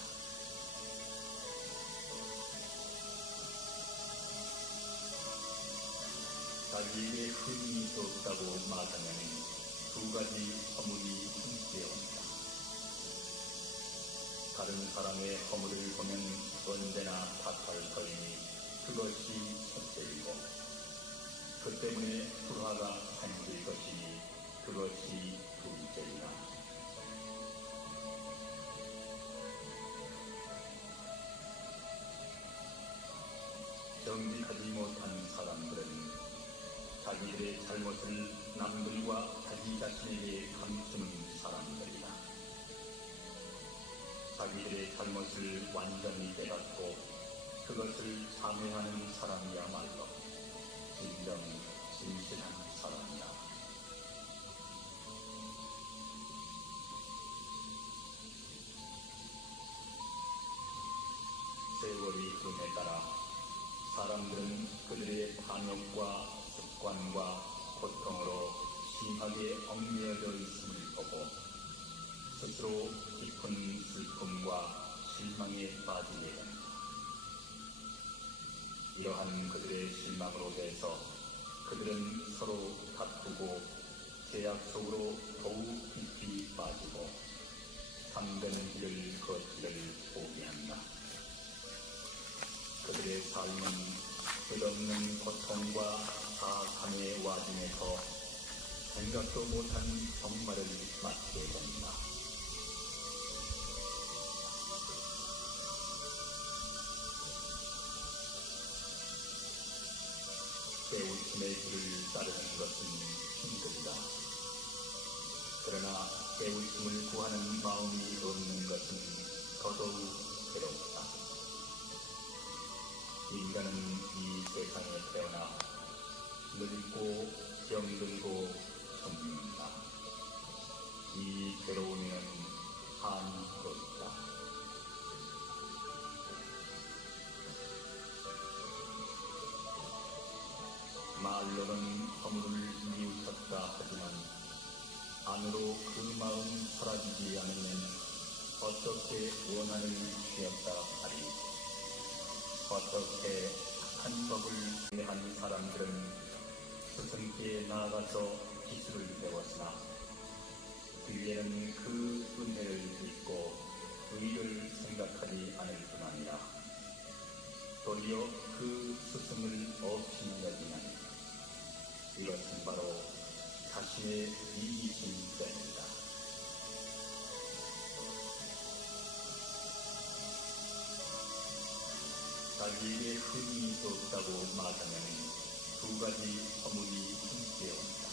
자기에게 흠이 없다고 말하면 두 가지 허물이 함께 온다. 다른 사람의 허물을 보면 언제나 탓할 터이니 그것이 첫째이고 그 때문에 불화가 생길 것이니 그것이 둘째이다. 정직하지 못한 사람들은 자기들의 잘못을 남들과 자기 자신에게 감추는 사람들이다. 자기들의 잘못을 완전히 깨닫고 그것을 참회하는 사람이야말로 진정 진실한 사람이다. 세월이 흐름에 따라 사람들은 그들의 반역과 습관과 고통으로 심하게 얽매여져 있음을 보고 스스로 깊은 슬픔과 실망에 빠지게 된다. 이러한 그들의 실망으로 인해서 그들은 서로 다투고 죄악 속으로 더욱 깊이 빠지고 상대는 길을 걷기를 포기한다. 그들의 삶은 끝없는 고통과 사악함의 와중에서 생각도 못한 정말을 맞게 된다. 깨우침의 길을 따르는 것은 힘들다. 그러나 깨우침을 구하는 마음이 없는 것은 더더욱 괴롭다. 인간은 이 세상에 태어나 늙고 병들고 죽는다. 이 괴로움에는 한이 없다. 말로는 허물을 뉘우쳤다 하지만 안으로 그 마음 사라지지 않으면 어떻게 원한을 취했다 하리. 어떻게 착한 법을 한 사람들은 스승께 나아가서 기술을 배웠으나 뒤에는 그 은혜를 잊고 의를 생각하지 않을 뿐 아니라 도리어 그 스승을 없이 여기면 이것은 바로 자신의 이기심 때문이다. 자기에게 흠이 없다고 말하면 두 가지 허물이 함께 온다.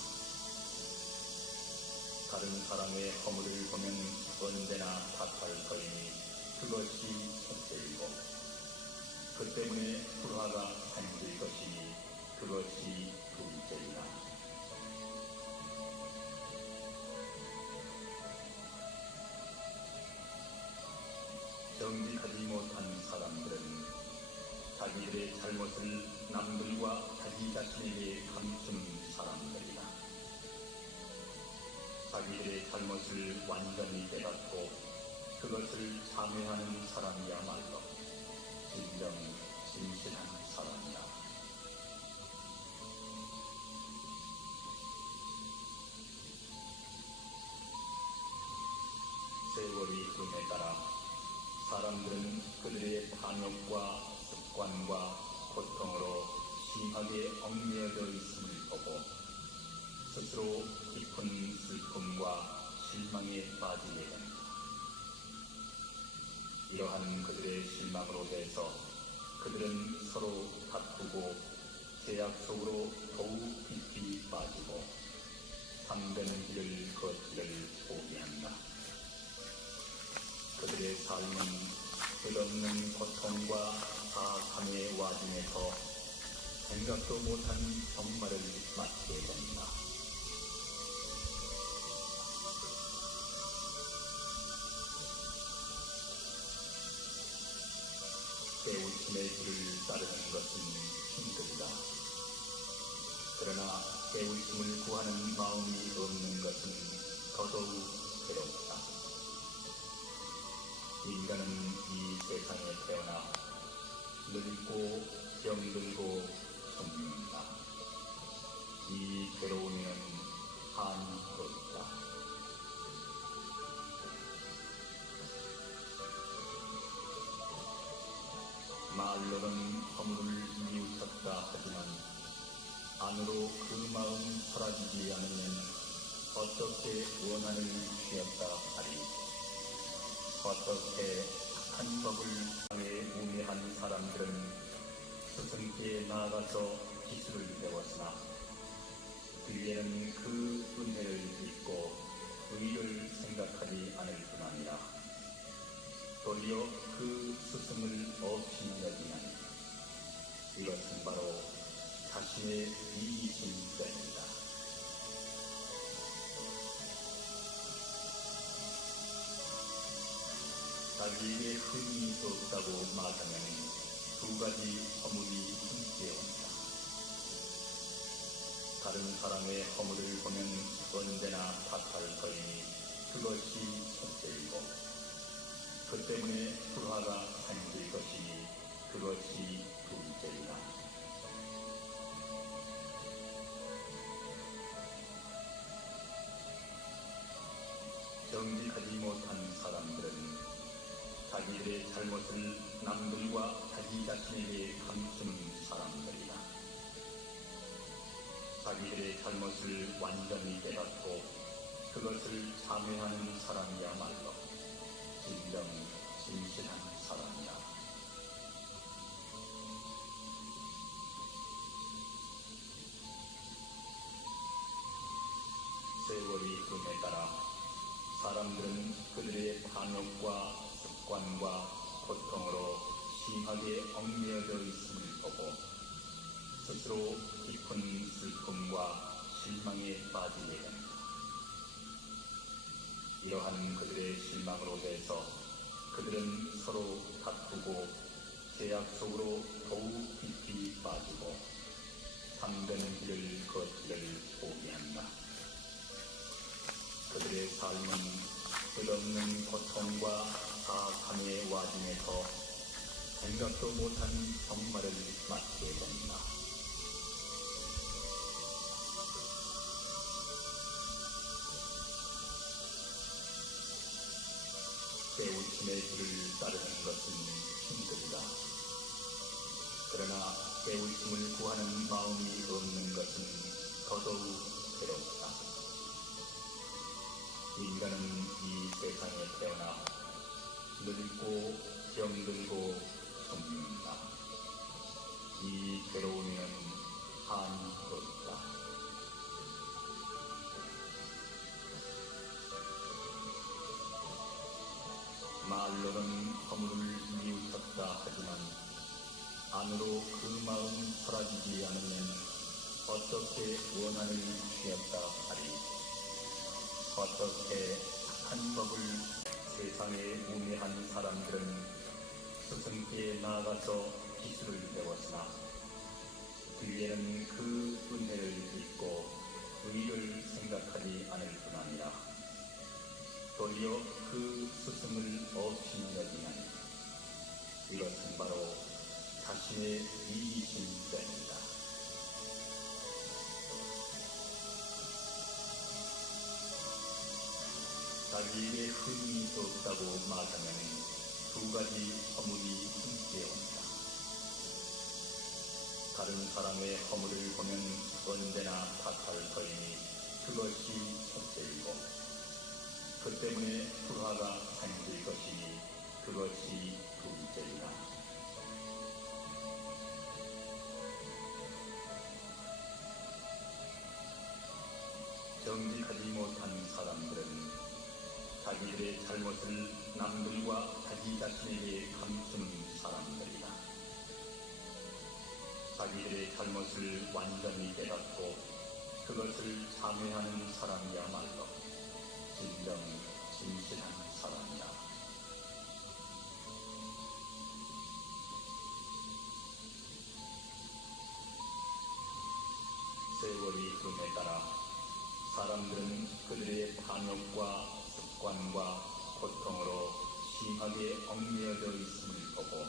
다른 사람의 허물을 보면 언제나 탓할 터이니 그것이 첫째이고 그 때문에 불화가 생길 것이니 그것이 둘째이다. 정직하지 못한 사람들은 자기들의 잘못을 남들과 자기 자신에게 감추는 사람들이다. 자기들의 잘못을 완전히 깨닫고 그것을 참회하는 사람이야말로 진정 진실한 사람이다. 세월이 흐름에 따라 사람들은 그들의 반역과 습관과 고통으로 심하게 얽매여져 있음을 보고 스스로 깊은 슬픔과 실망에 빠지게 된다. 이러한 그들의 실망으로 인해서 그들은 서로 다투고 제약 속으로 더욱 깊이 빠지고 잠드는 길을 걷기를 포기한다. 그들의 삶은 끝없는 고통과 사악함의 와중에서 생각도 못한 정말을 맞게 된다. 깨우침의 길을 따르는 것은 힘들다. 그러나 깨우침을 구하는 마음이 없는 것은 더더욱 괴롭다. 인간은 이 세상에 태어나 늙고 병들고 죽는다. 이 괴로움에는 한이 없다. 말로는 허물을 뉘우쳤다 하지만 안으로 그 마음 사라지지 않으면 어떻게 원한을 취했다 하리. 어떻게 착한 법을 향해 우매한 사람들은 스승께 나아가서 기술을 배웠으나 뒤에는 그 은혜를 잊고 의를 생각하지 않을 뿐 아니라 도리어 그 스승을 없이 여기는 이것은 바로 자신의 이기심 때문이다. 자기에게 흠이 없다고 말하면 두 가지 허물이 함께 온다. 다른 사람의 허물을 보면 언제나 탓할 터이니 그것이 첫째이고 그 때문에 불화가 생길 것이니 그것이 둘째이다. 정직하지 못한 사람들은 자기들의 잘못을 남들과 자기 자신에게 감추는 사람들이다. 자기들의 잘못을 완전히 깨닫고 그것을 참회하는 사람이야말로 진정 진실한 사람이다. 세월이 흐름에 따라 사람들은 그들의 탐욕과 습관과 고통으로 심하게 얽매여져 있음을 보고 스스로 깊은 슬픔과 실망에 빠지게 된다. 이러한 그들의 실망으로 인해서 그들은 서로 다투고 제약 속으로 더욱 깊이 빠지고 잠드는 길을 걷기를 포기한다. 그들의 삶은 끝없는 고통과 사악함의 와중에서 생각도 못한 정말을 맞게 된다. 깨우침의 길을 따르는 것은 힘들다. 그러나 깨우침을 구하는 마음이 없는 것은 더더욱 괴롭다. 인간은 이 세상에 태어나 늙고 병들고 죽는다. 이 괴로움에는 한이 없다. 말로는 허물을 뉘우쳤다 하지만 안으로 그 마음 사라지지 않으면 어떻게 원한을 취했다 하리. 어떻게 착한 법을 세상에 우매한 사람들은 스승께 나아가서 기술을 배웠으나 뒤에는 그 은혜를 잊고 의를 생각하지 않을 뿐 아니라 도리어 그 스승을 없이 여기는 이것은 바로 자신의 이기심 때문이다. 자기에게 흠이 없다고 말하면 두 가지 허물이 함께 온다. 다른 사람의 허물을 보면 언제나 탓할 터이니 그것이 첫째이고 그 때문에 불화가 생길 것이니 그것이 둘째이다. 정직하지 못한 사람들은 자기들의 잘못을 남들과 자기 자신에게 감추는 사람들이다. 자기들의 잘못을 완전히 깨닫고 그것을 참회하는 사람이야말로 진정 진실한 사람이다. 세월이 흐름에 따라 사람들은 그들의 탐욕과 습관과 고통으로 심하게 얽매여져 있음을 보고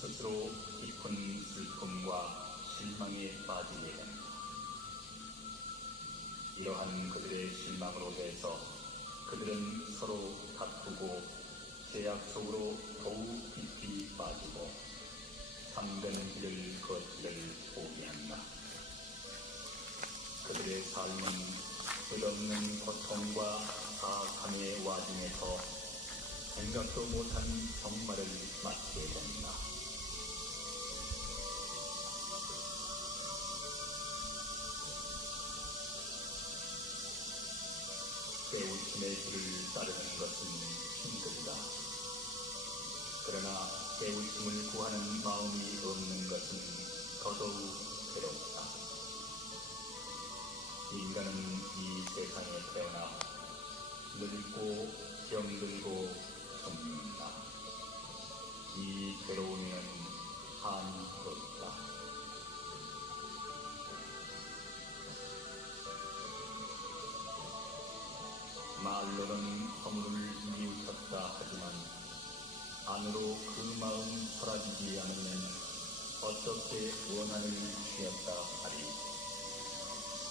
스스로 깊은 슬픔과 실망에 빠지게 된다. 이러한 그들의 실망으로 해서 그들은 서로 다투고 죄악 속으로 더욱 깊이 빠지고 참된 길을 걷기를 포기한다. 그들의 삶은 끝없는 고통과 사악함의 와중에서 생각도 못한 정말을 맞게 된다. 깨우침의 길을 따르는 것은 힘들다. 그러나 깨우침을 구하는 마음이 없는 것은 더더욱 괴롭다. 인간은 이 세상에 태어나 늙고 병들고 죽는다. 이 괴로움에는 한이 없다. 말로는 허물을 뉘우쳤다 하지만 안으로 그 마음 사라지지 않으면 어떻게 원한을 취했다 하리.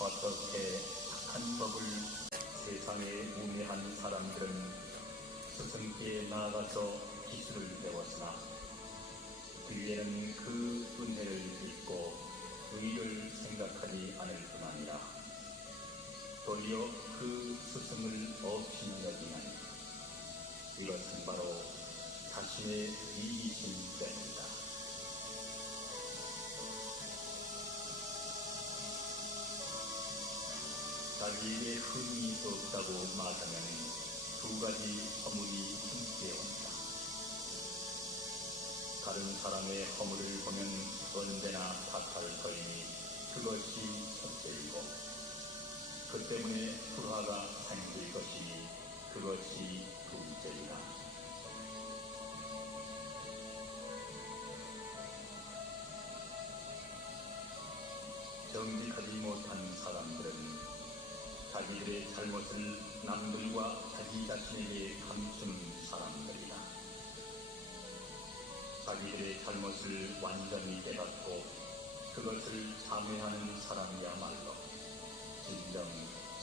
어떻게 착한 법을 세상에 우매한 사람들은 스승께 나아가서 기술을 배웠으나 뒤에는 그 은혜를 잊고 의를 생각하지 않을 뿐 아니라 도리어 그 스승을 없이 여기는 이것은 바로 자신의 이기심 때문이다. 자기에게 흠이 없다고 말하면 두 가지 허물이 함께 온다. 다른 사람의 허물을 보면 언제나 탓할 터이니 그것이 첫째이고 그 때문에 불화가 생길 것이니 그것이 둘째이다. 정직하지 못한 사람들은 자기들의 잘못을 남들과 자기 자신에게 감추는 사람들이다. 자기들의 잘못을 완전히 깨닫고 그것을 참회하는 사람이야말로 진정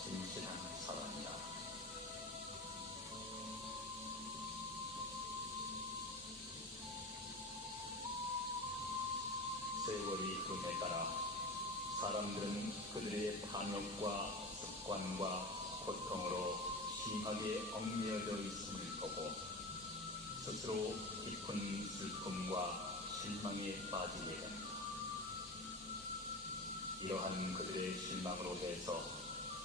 진실한 사람이다. 세월이 흐름에 따라 사람들은 그들의 탐욕과 습관과 고통으로 심하게 얽매여져 있음을 보고 스스로 깊은 슬픔과 실망에 빠지게 된다. 이러한 그들의 실망으로 해서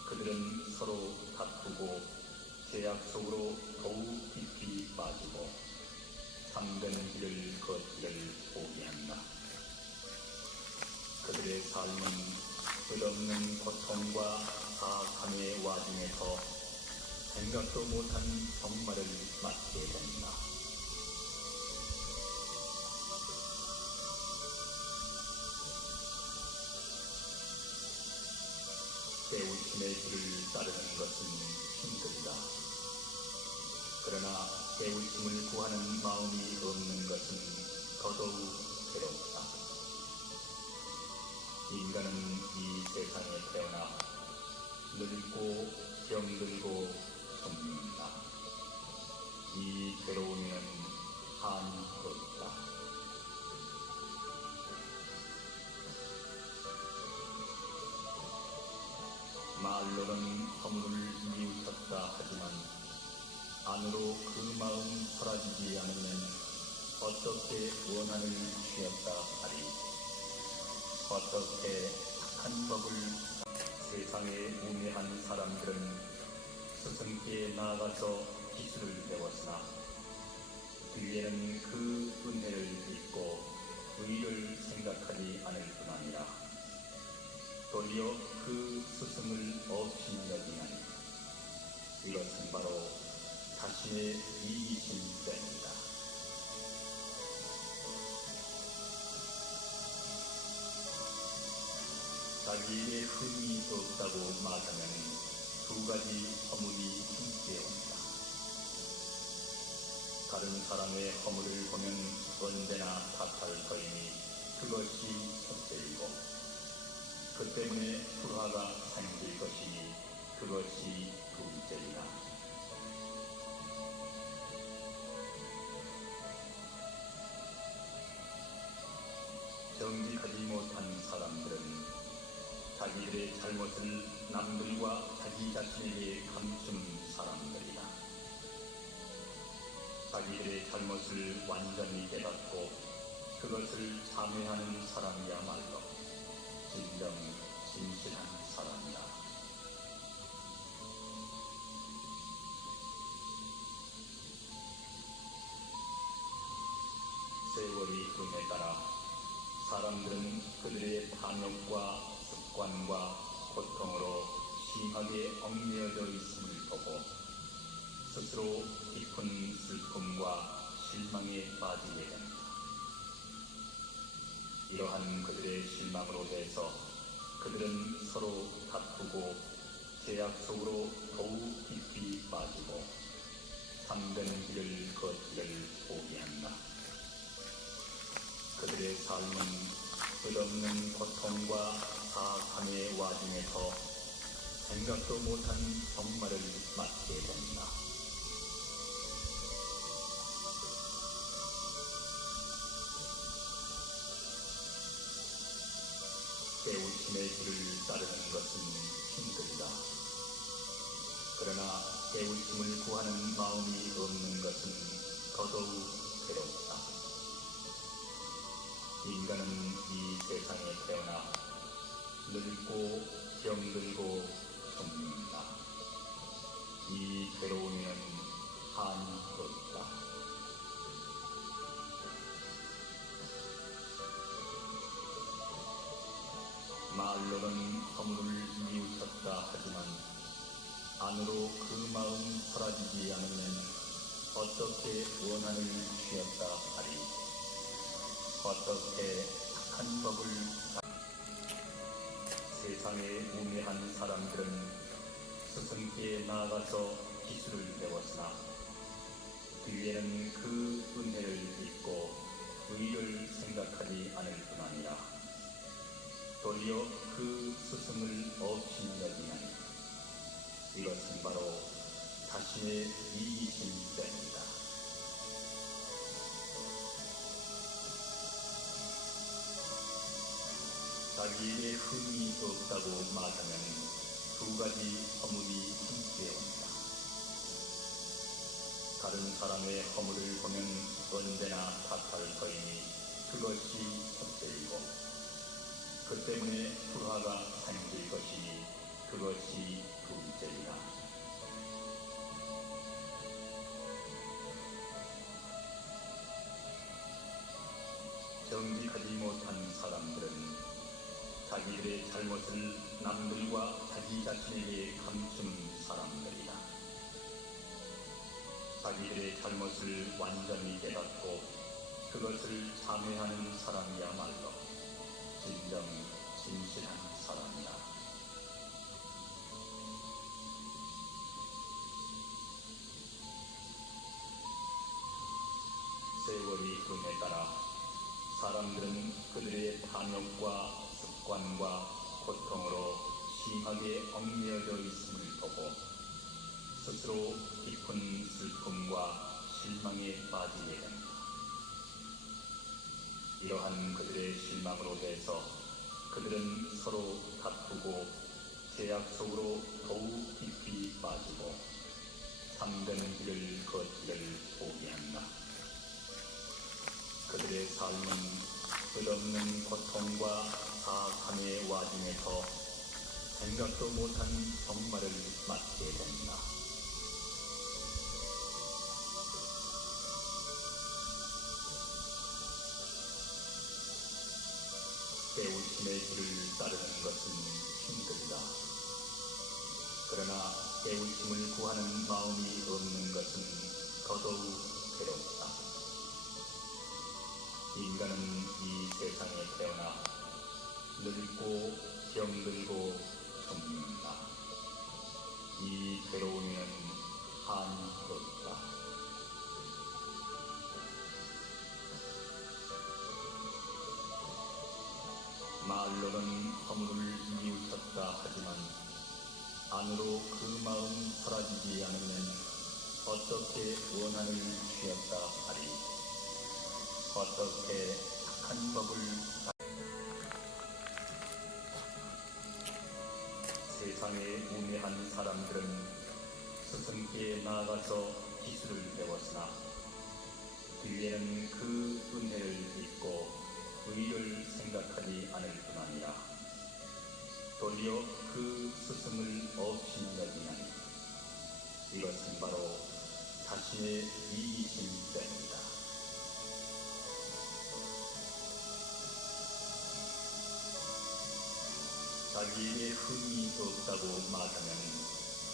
그들은 서로 다투고 죄악 속으로 더욱 깊이 빠지고 참된 길을 걷기를 포기한다. 그들의 삶은 끝없는 고통과 사악함의 와중에서 생각도 못한 정말을 맞게 된다. 깨우침의 길을 따르는 것은 힘들다. 그러나 깨우침을 구하는 마음이 없는 것은 더더욱 괴롭다. 인간은 이 세상에 태어나 늙고 병들고 죽는다. 이 괴로움에는 한이 없다. 말로는 허물을 뉘우쳤다 하지만 안으로 그 마음 사라지지 않으면 어떻게 원한을 취했다 하리. 어떻게 착한 법을 세상에 우매한 사람들은 스승께 나아가서 기술을 배웠으나 뒤에는 그 은혜를 잊고 의를 생각하지 않을 뿐 아니라 도리어 그 스승을 없이 여기나니 이것은 바로 자신의 이기심 때입니다. 자기에게 흠이 없다고 말하면 두 가지 허물이 함께 온다. 다른 사람의 허물을 보면 언제나 탓할 터이니 그것이 첫째이고 그 때문에 불화가 생길 것이니 그것이 둘째이다. 정직하지 못한 사람들은 자기들의 잘못을 남들과 자기 자신에게 감추는 사람들이다. 자기들의 잘못을 완전히 깨닫고 그것을 참회하는 사람이야말로 진정 진실한 사람이다. 세월이 흐름에 따라 사람들은 그들의 탐욕과 습관과 고통으로 심하게 얽매여져 있음을 보고 스스로 깊은 슬픔과 실망에 빠지게 됩니다. 이러한 그들의 실망으로 해서 그들은 서로 다투고 죄악 속으로 더욱 깊이 빠지고 참된 길을 걷기를 포기한다. 그들의 삶은 끝없는 고통과 사악함의 와중에서 생각도 못한 종말을 맞게 된다. 깨우침의 길을 따르는 것은 힘들다. 그러나 깨우침을 구하는 마음이 없는 것은 더더욱 괴롭다. 인간은 이 세상에 태어나 늙고 병들고 죽는다. 이 괴로움에는 한이 없다. 말로는 허물을 뉘우쳤다 하지만 안으로 그 마음 사라지지 않으면 어떻게 원한을 취했다 하리. 어떻게 착한 법을 세상에 우매한 사람들은 스승께 나아가서 기술을 배웠으나 뒤에는 그 은혜를 잊고 의를 생각하지 않을 뿐 아니라 도리어 그 스승을 없이 여기나니 이것은 바로 자신의 이기심 때입니다. 자기에게 흠이 없다고 말하면 두 가지 허물이 함께 온다. 다른 사람의 허물을 보면 언제나 탓할 터이니 그것이 첫째이고 그 때문에 불화가 생길 것이니 그것이 둘째이다. 정직하지 못한 사람들은 자기들의 잘못을 남들과 자기 자신에게 감추는 사람들이다. 자기들의 잘못을 완전히 깨닫고 그것을 참회하는 사람이야말로 진정 진실한 사람이다. 세월이 흐름에 따라 사람들은 그들의 탐욕과 습관과 고통으로 심하게 얽매여져 있음을 보고 스스로 깊은 슬픔과 실망에 빠지게 됩니다. 이러한 그들의 실망으로 해서 그들은 서로 다투고 죄악 속으로 더욱 깊이 빠지고 참된 길을 걷기를 포기한다. 그들의 삶은 끝없는 고통과 사악함의 와중에서 생각도 못한 정말을 맞게 된다. 깨우침의 길을 따르는 것은 힘들다. 그러나 깨우침을 구하는 마음이 없는 것은 더더욱 괴롭다. 인간은 이 세상에 태어나 늙고 병들고 죽는다. 이 괴로움에는 한이 없다. 말로는 허물을 뉘우쳤다 하지만 안으로 그 마음 사라지지 않으면 어떻게 원한을 취했다 하리. 어떻게 착한 법을 세상에 우매한 사람들은 스승께 나아가서 기술을 배웠으나 뒤에는 그 은혜를 잊고 의를 생각하지 않을 뿐 아니라 도리어 그 스승을 없이 여기나니 이것은 바로 자신의 이기심 때문이다. 자기에게 흠이 없다고 말하면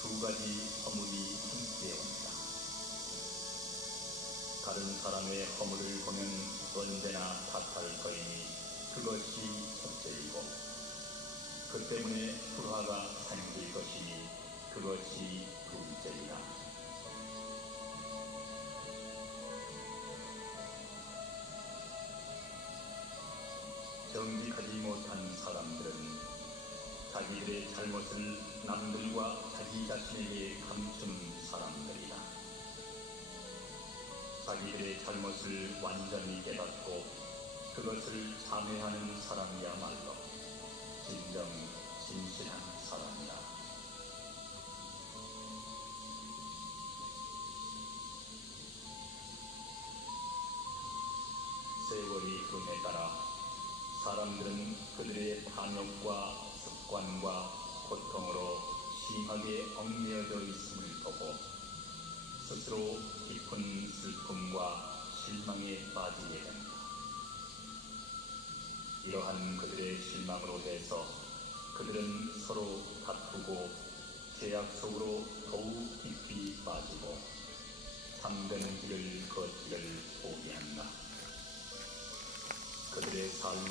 두 가지 허물이 함께 온다. 다른 사람의 허물을 보면 언제나 탓할 터이니 그것이 첫째이고 그 때문에 불화가 생길 것이니 그것이 둘째이다. 정직하지 못한 사람들은 자기들의 잘못을 남들과 자기 자신에게 감추는 사람들이다. 자기들의 잘못을 완전히 깨닫고 그것을 참회하는 사람이야말로 진정 진실한 사람이다. 세월이 흐름에 따라 사람들은 그들의 탐욕과 습관과 고통으로 심하게 얽매여져 있음을 보고 스스로 깊은 슬픔과 실망에 빠지게 된다. 이러한 그들의 실망으로 해서 그들은 서로 다투고 죄악 속으로 더욱 깊이 빠지고 참된 길을 걷기를 포기한다. 그들의 삶은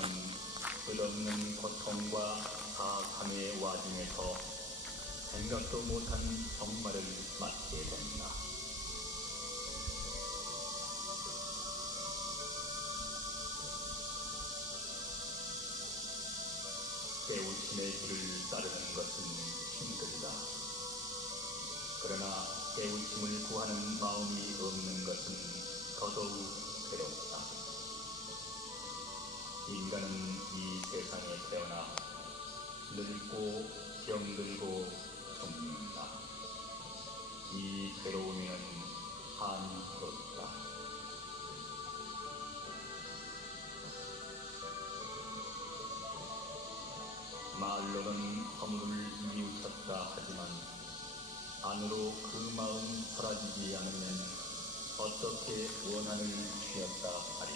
끝없는 고통과 사악함의 와중에서 생각도 못한 정말을 맞게 된다. 깨우침의 길을 따르는 것은 힘들다. 그러나 깨우침을 구하는 마음이 없는 것은 더더욱 괴롭다. 인간은 이 세상에 태어나 늙고 병들고 죽는다. 이 괴로움에는 한이 없다. 말로는 허물을 뉘우쳤다 하지만 안으로 그 마음 사라지지 않으면 어떻게 원한을 취했다 하리.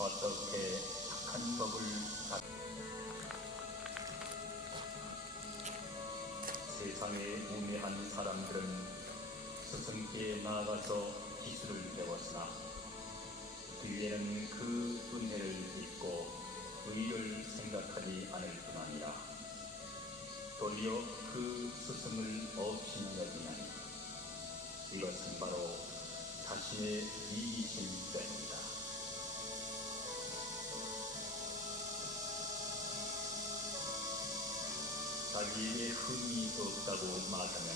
어떻게 착한 법을 세상에 우매한 사람들은 스승께 나아가서 기술을 배웠으나 뒤에는 그 은혜를 잊고 의를 생각하지 않을 뿐 아니라 도리어 그 스승을 없이 여기나니 이것은 바로 자신의 이기심 때문이다. 자기에게 흠이 없다고 말하면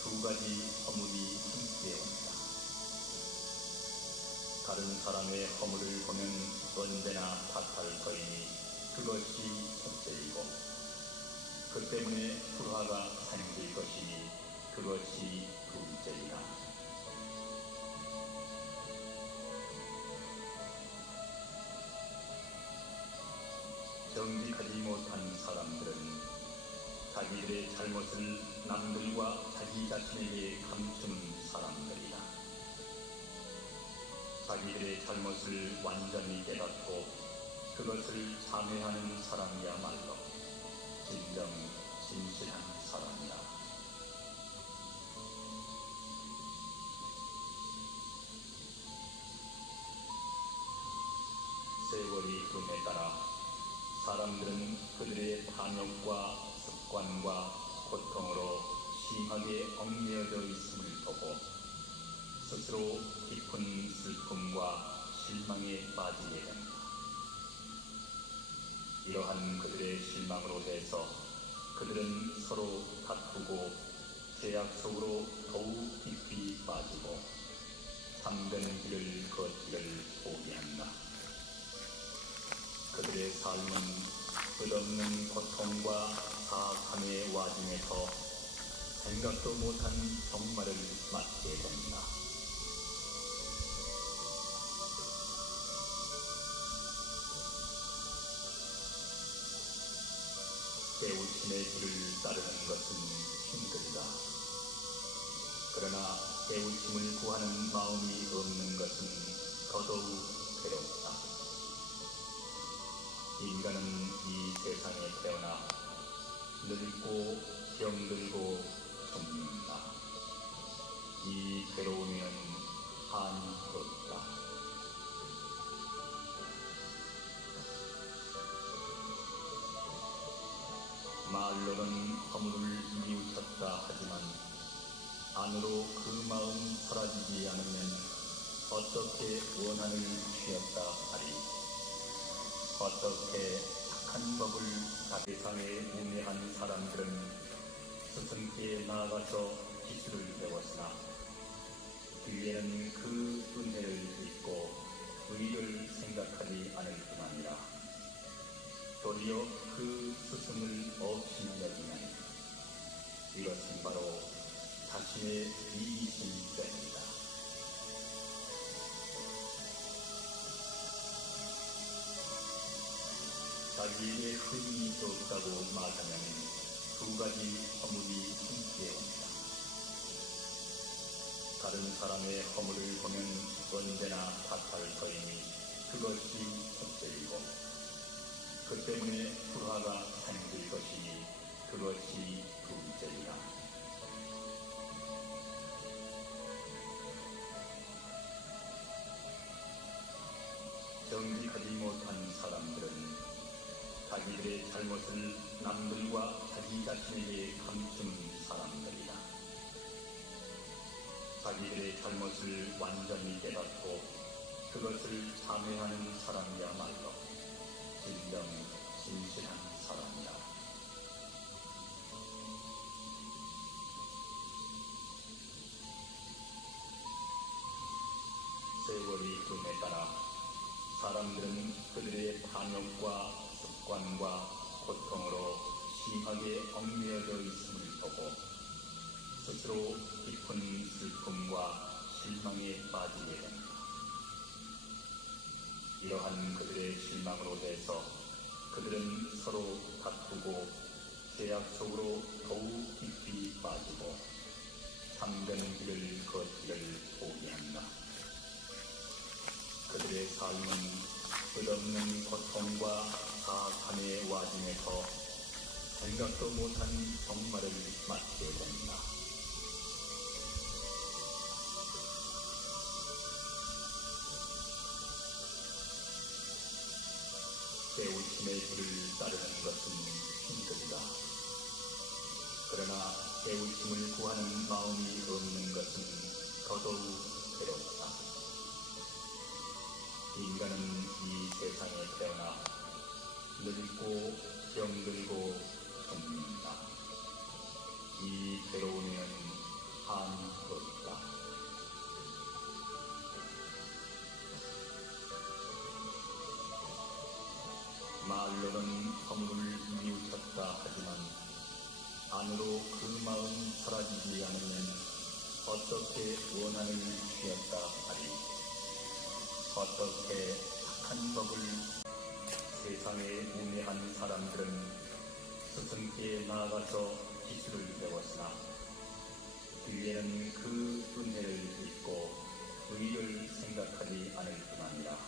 두 가지 허물이 함께 온다. 다른 사람의 허물을 보면 언제나 탓할 터이니 그것이 첫째이고 그 때문에 불화가 생길 것이니 그것이 둘째이다. 정직하지 못한 사람들은 자기들의 잘못을 남들과 자기 자신에게 감추는 사람들이다. 자기들의 잘못을 완전히 깨닫고 그것을 참회하는 사람이야말로 진정 진실한 사람이다. 세월이 흐름에 따라 사람들은 그들의 반역과 습관과 고통으로 심하게 얽매여져 있음을 보고 스스로 깊은 슬픔과 실망에 빠지게 된다. 이러한 그들의 실망으로 해서 그들은 서로 다투고 죄악 속으로 더욱 깊이 빠지고 참된 길을 걷기를 포기한다. 그들의 삶은 끝없는 고통과 사악함의 와중에서 생각도 못한 종말을 맞게 된다. 깨우침의 길을 따르는 것은 힘들다. 그러나 깨우침을 구하는 마음이 없는 것은 더더욱 괴롭다. 인간은 이 세상에 태어나 늙고 병들고 죽는다. 이 괴로움에는 한이 없다. 말로는 허물을 뉘우쳤다 하지만 안으로 그 마음 사라지지 않으면 어떻게 원한을 취했다 하리. 어떻게 착한 법을 세상에 우매한 사람들은 스승께 나아가서 기술을 배웠으나 뒤에는 그 은혜를 잊고 의를 생각하지 않을 뿐 아니라 도리어 그 스승을 없이 여기면 이것은 바로 자신의 이기심 때문이다. 자기에게 흠이 없다고 말하면 두 가지 허물이 함께 온다. 다른 사람의 허물을 보면 언제나 탓할 터이니 그것이 첫째이고 그 때문에 불화가 생길 것이니 그것이 둘째이다. 정직하지 못한 사람들은 자기들의 잘못을 남들과 자기 자신에게 감추는 사람들이다. 자기들의 잘못을 완전히 깨닫고 그것을 참회하는 사람이야말로 진정 진실한 사람이다. 세월이 흐름에 따라 사람들은 그들의 반역과 습관과 고통으로 심하게 얽매여져 있음을 보고 스스로 깊은 슬픔과 실망에 빠지게 된다. 이러한 그들의 실망으로 해서 그들은 서로 다투고 죄악 속으로 더욱 깊이 빠지고 참된 길을 걷기를 포기한다. 그들의 삶은 끝없는 고통과 사악함의 와중에서 생각도 못한 종말을 맞게 된다. 깨우침의 길을 따르는 것은 힘들다. 그러나 깨우침을 구하는 마음이 없는 것은 더더욱 괴롭다. 인간은 이 세상에 태어나 늙고 병들고 죽는다. 이 괴로움에는 한이 없다. 말로는 허물을 뉘우쳤다 하지만 안으로 그 마음 사라지지 않으면 어떻게 원한을 취했다 하리. 어떻게 착한 법을 세상에 우매한 사람들은 스승께 나아가서 기술을 배웠으나 뒤에는 그 은혜를 잊고 의를 생각하지 않을 뿐 아니라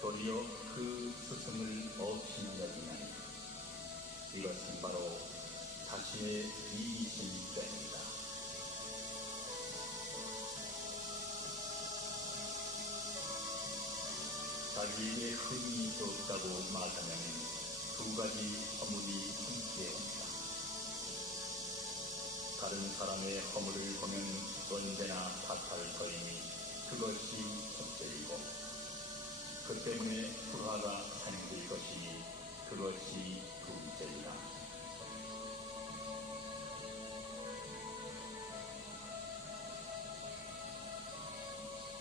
도리어 그 스승을 없이 여기나니 이것은 바로 자신의 이기심 때문이다. 자기에게 흠이 없다고 말하면 두 가지 허물이 함께 온다. 다른 사람의 허물을 보면 언제나 탓할 터이니 그것이 첫째이고, 그 때문에 불화가 생길 것이니 그것이 둘째이다.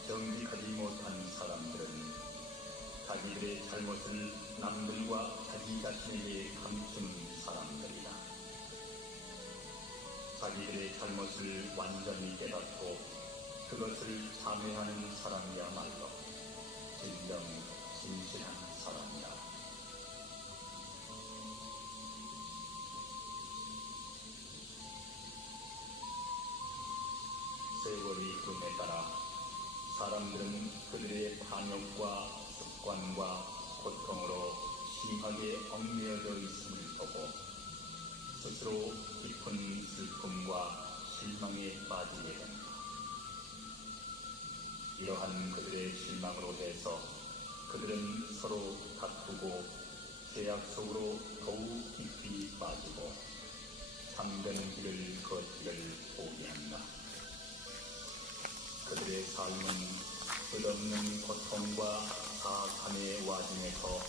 정직하지 못한 사람들은 자기들의 잘못을 남들과 자기 자신에게 감추는 사람들이다. 자기들의 잘못을 완전히 깨닫고 그것을 참회하는 사람이야말로 진정 진실한 사람이다. 세월이 흐름에 따라 사람들은 그들의 반역과 습관과 고통으로 심하게 얽매여져 있음을 보고 스스로 깊은 슬픔과 실망에 빠지게 된다. 이러한 그들의 실망으로 해서 그들은 서로 다투고 죄악 속으로 더욱 깊이 빠지고 참되는 길을 걷기를 포기한다. 그들의 삶은 끝없는 고통과 사악함의 와중에서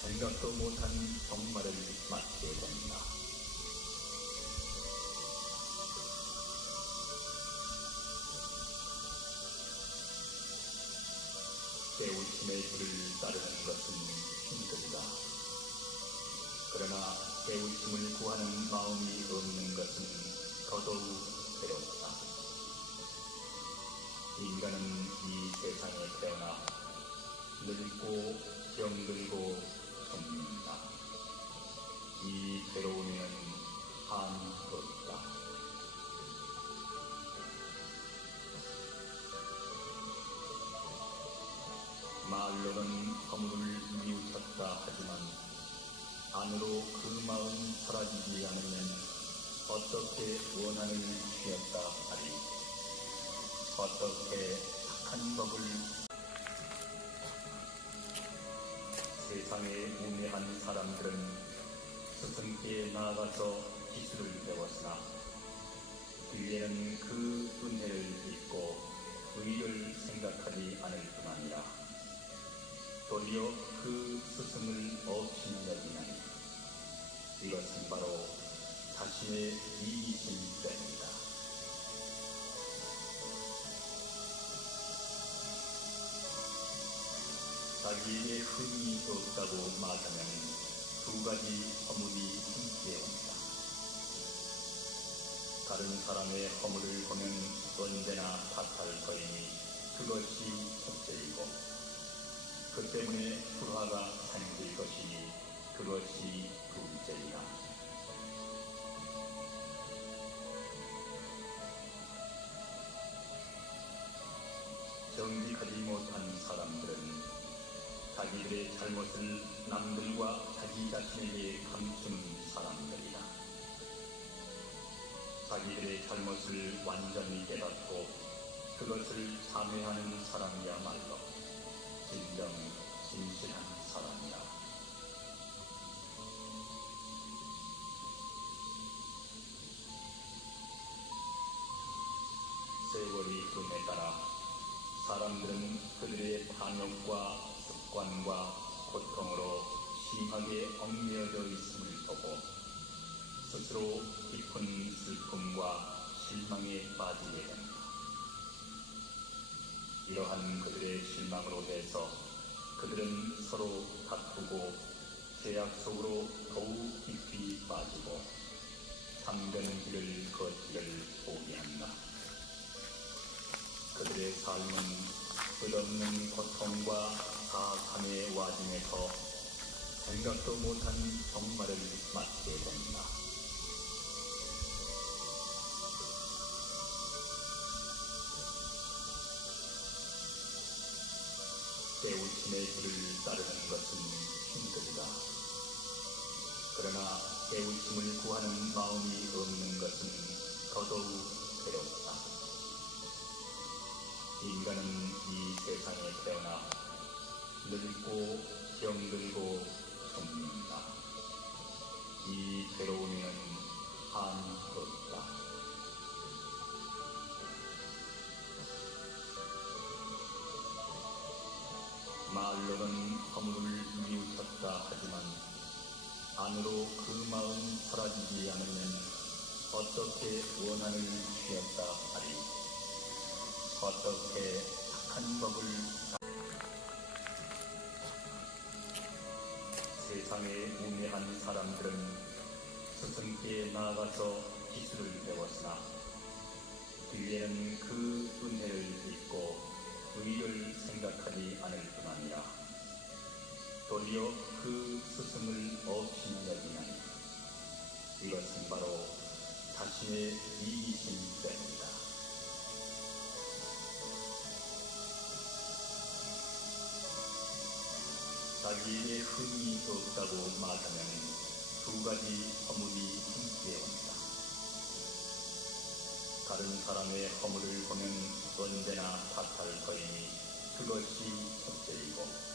생각도 못한 종말을 맞게 된다. 깨우침의 길을 따르는 것은 힘들다. 그러나 깨우침을 구하는 마음이 없는 것은 더더욱 괴롭다. 인간은 이 세상에 태어나 늙고 병들고 죽는다. 이 괴로움에는 한이 없다. 말로는 허물을 뉘우쳤다 하지만 안으로 그 마음 사라지지 않으면 어떻게 원한을 취했다 하리. 어떻게 착한 법을 세상에 우매한 사람들은 스승께 나아가서 기술을 배웠으나 뒤에는 그 은혜를 잊고 의를 생각하지 않을 뿐 아니라 도리어 그 스승을 없이 여기나니 이것은 바로 자신의 이기심 때문이다. 자기에게 흠이 없다고 말하면 두 가지 허물이 함께 온다. 다른 사람의 허물을 보면 언제나 탓할 터이니 그것이 첫째이고, 그 때문에 불화가 생길 것이니 그것이 둘째이다. 정직하지 못한 사람들은 자기들의 잘못을 남들과 자기 자신에게 감추는 사람들이다. 자기들의 잘못을 완전히 깨닫고 그것을 참회하는 사람이야말로 진정 진실한 사람이다. 세월이 흐름에 따라 사람들은 그들의 반역과 습관과 고통으로 심하게 얽매여져 있음을 보고 스스로 깊은 슬픔과 실망에 빠지게 된다. 이러한 그들의 실망으로 해서 그들은 서로 다투고 죄악 속으로 더욱 깊이 빠지고 참되는 길을 걷기를 포기한다. 그들의 삶은 끝없는 고통과 사악함의 와중에서 생각도 못한 종말을 맞게 된다. 배우침의 길을 따르는 것은 힘들다. 그러나 배우침을 구하는 마음이 없는 것은 더더욱 괴롭다. 인간은 이 세상에 태어나 늙고 병들고 죽는다. 이 괴로움에는 한이 없다. 말로는 허물을 뉘우쳤다 하지만 안으로 그 마음 사라지지 않으면 어떻게 원한을 취했다 하리. 어떻게 착한 법을 세상에 우매한 사람들은 스승께 나아가서 기술을 배웠으나 뒤에는 그 은혜를 잊고 의를 생각하지 않을 뿐 아니라 도리어 그 스승을 없인 여기나니 이것은 바로 자신의 이기심 때문이다. 자기에게 흠이 없다고 말하면 두 가지 허물이 함께 온다. 다른 사람의 허물을 보면 언제나 탓할 터이니 그것이 첫째이고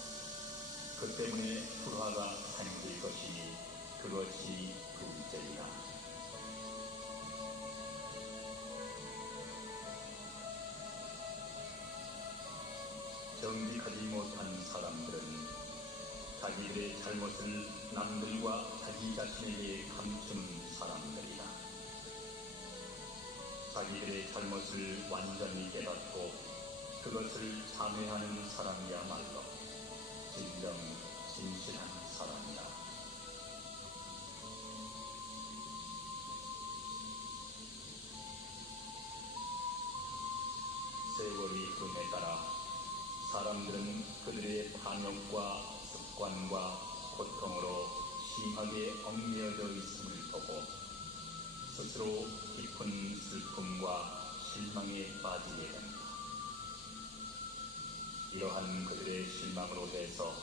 그 때문에 불화가 생길 것이니 그것이 둘째이다. 정직하지 못한 사람들은 자기들의 잘못을 남들과 자기 자신에게 감추는 사람들이다. 자기들의 잘못을 완전히 깨닫고 그것을 참회하는 사람이야말로 진정 진실한 사람이다. 세월이 흐름에 따라 사람들은 그들의 반역과 습관과 고통으로 심하게 얽매여져 있음을 보고 스스로 깊은 슬픔과 실망에 빠지게 된다. 이러한 그들의 실망으로 해서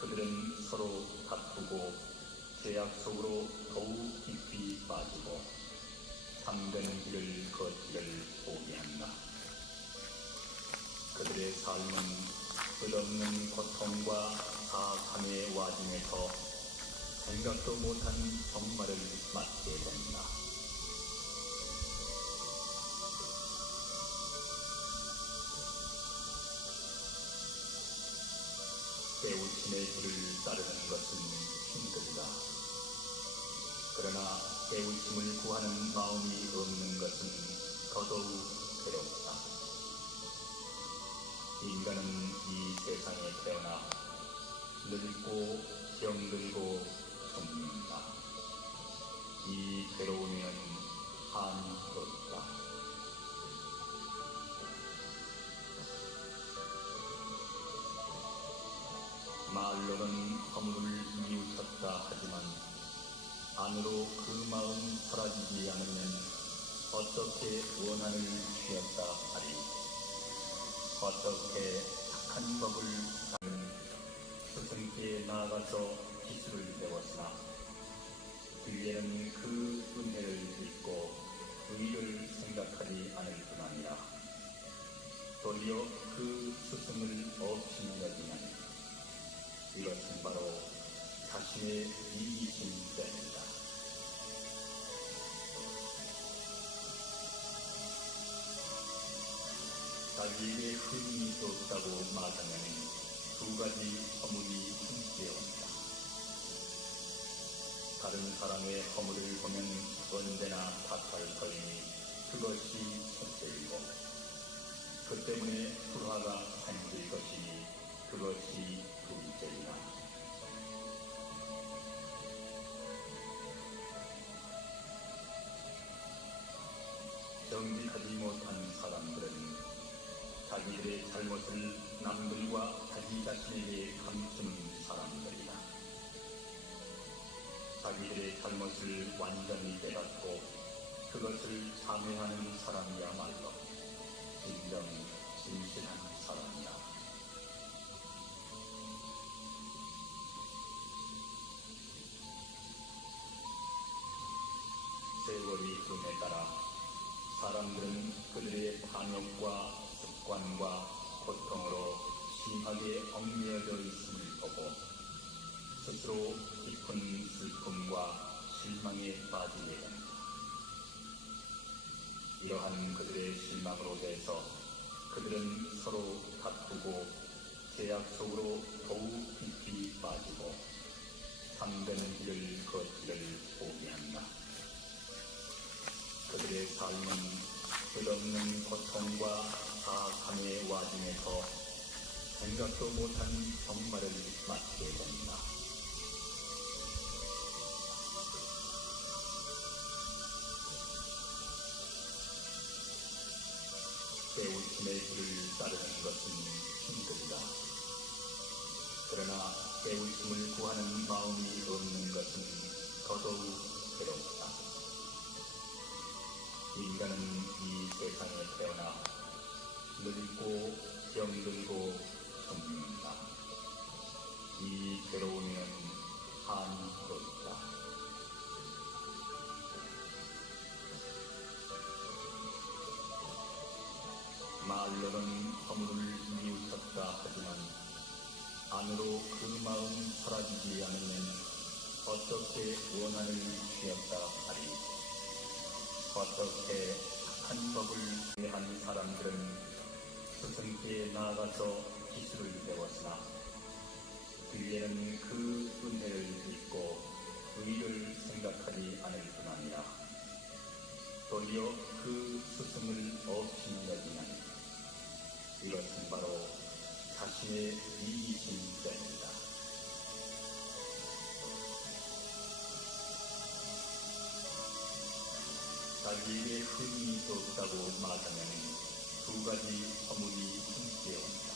그들은 서로 다투고 죄악 속으로 더욱 깊이 빠지고 참되는 길을 걷기를 포기한다. 그들의 삶은 끝없는 고통과 사악함의 와중에서 생각도 못한 종말을 맞게 된다. 배우침의 길을 따르는 것은 힘들다. 그러나 배우침을 구하는 마음이 없는 것은 더더욱 괴롭다. 인간은 이 세상에 태어나 늙고 병들고 죽는다. 이 괴로움에는 한이 없다. 말로는 허물을 뉘우쳤다 하지만 안으로 그 마음 사라지지 않으면 어떻게 원한을 취했다 하리. 어떻게 착한 법을 스승께 나아가서 기술을 배웠으나 뒤에는 그 은혜를 잊고 의를 생각하지 않을 뿐 아니라 도리어 그 스승을 없이 여기나니 이것은 바로 자신의 이기심 때문이다. 자기에게 흠이 없다고 말하면 두 가지 허물이 함께 온다. 다른 사람의 허물을 보면 언제나 탓할 터이니 그것이 첫째이고 그 때문에 불화가 생길 것이니 그것이 둘째이다. 정직하지 못한 사람들은 자기들의 잘못을 남들과 자기 자신에게 감추는 사람들이다. 자기들의 잘못을 완전히 깨닫고 그것을 참회하는 사람이야말로 진정 진실한 사람이다. 사람들은 그들의 반역과 습관과 고통으로 심하게 얽매여져 있음을 보고 스스로 깊은 슬픔과 실망에 빠지게 된다. 이러한 그들의 실망으로 인해서 그들은 서로 다투고 죄악 속으로 더욱 깊이 빠지고 참되는 길을 걷기를 포기한다. 그들의 삶은 끝없는 고통과 사악함의 와중에서 생각도 못한 정말을 맞게 된다. 깨우침의 길을 따르는 것은 힘들다. 그러나 깨우침을 구하는 마음이 없는 것은 더더욱 괴롭다. 인간은 이 세상에 태어나 늙고 병들고 죽는다. 이 괴로움에는 한이 없다. 말로는 허물을 뉘우쳤다 하지만 안으로 그 마음 사라지지 않으면 어떻게 원한을 취했다 하리. 어떻게 착한 법을 위한 사람들은 스승께 나아가서 기술을 배웠으나 뒤에는 그 은혜를 잊고 의를 생각하지 않을 뿐 아니라 도리어 그 스승을 없인 여기는 이것은 바로 자신의 이기심 때문이다. 자기에게 흠이 없다고 말하면 두 가지 허물이 함께 온다.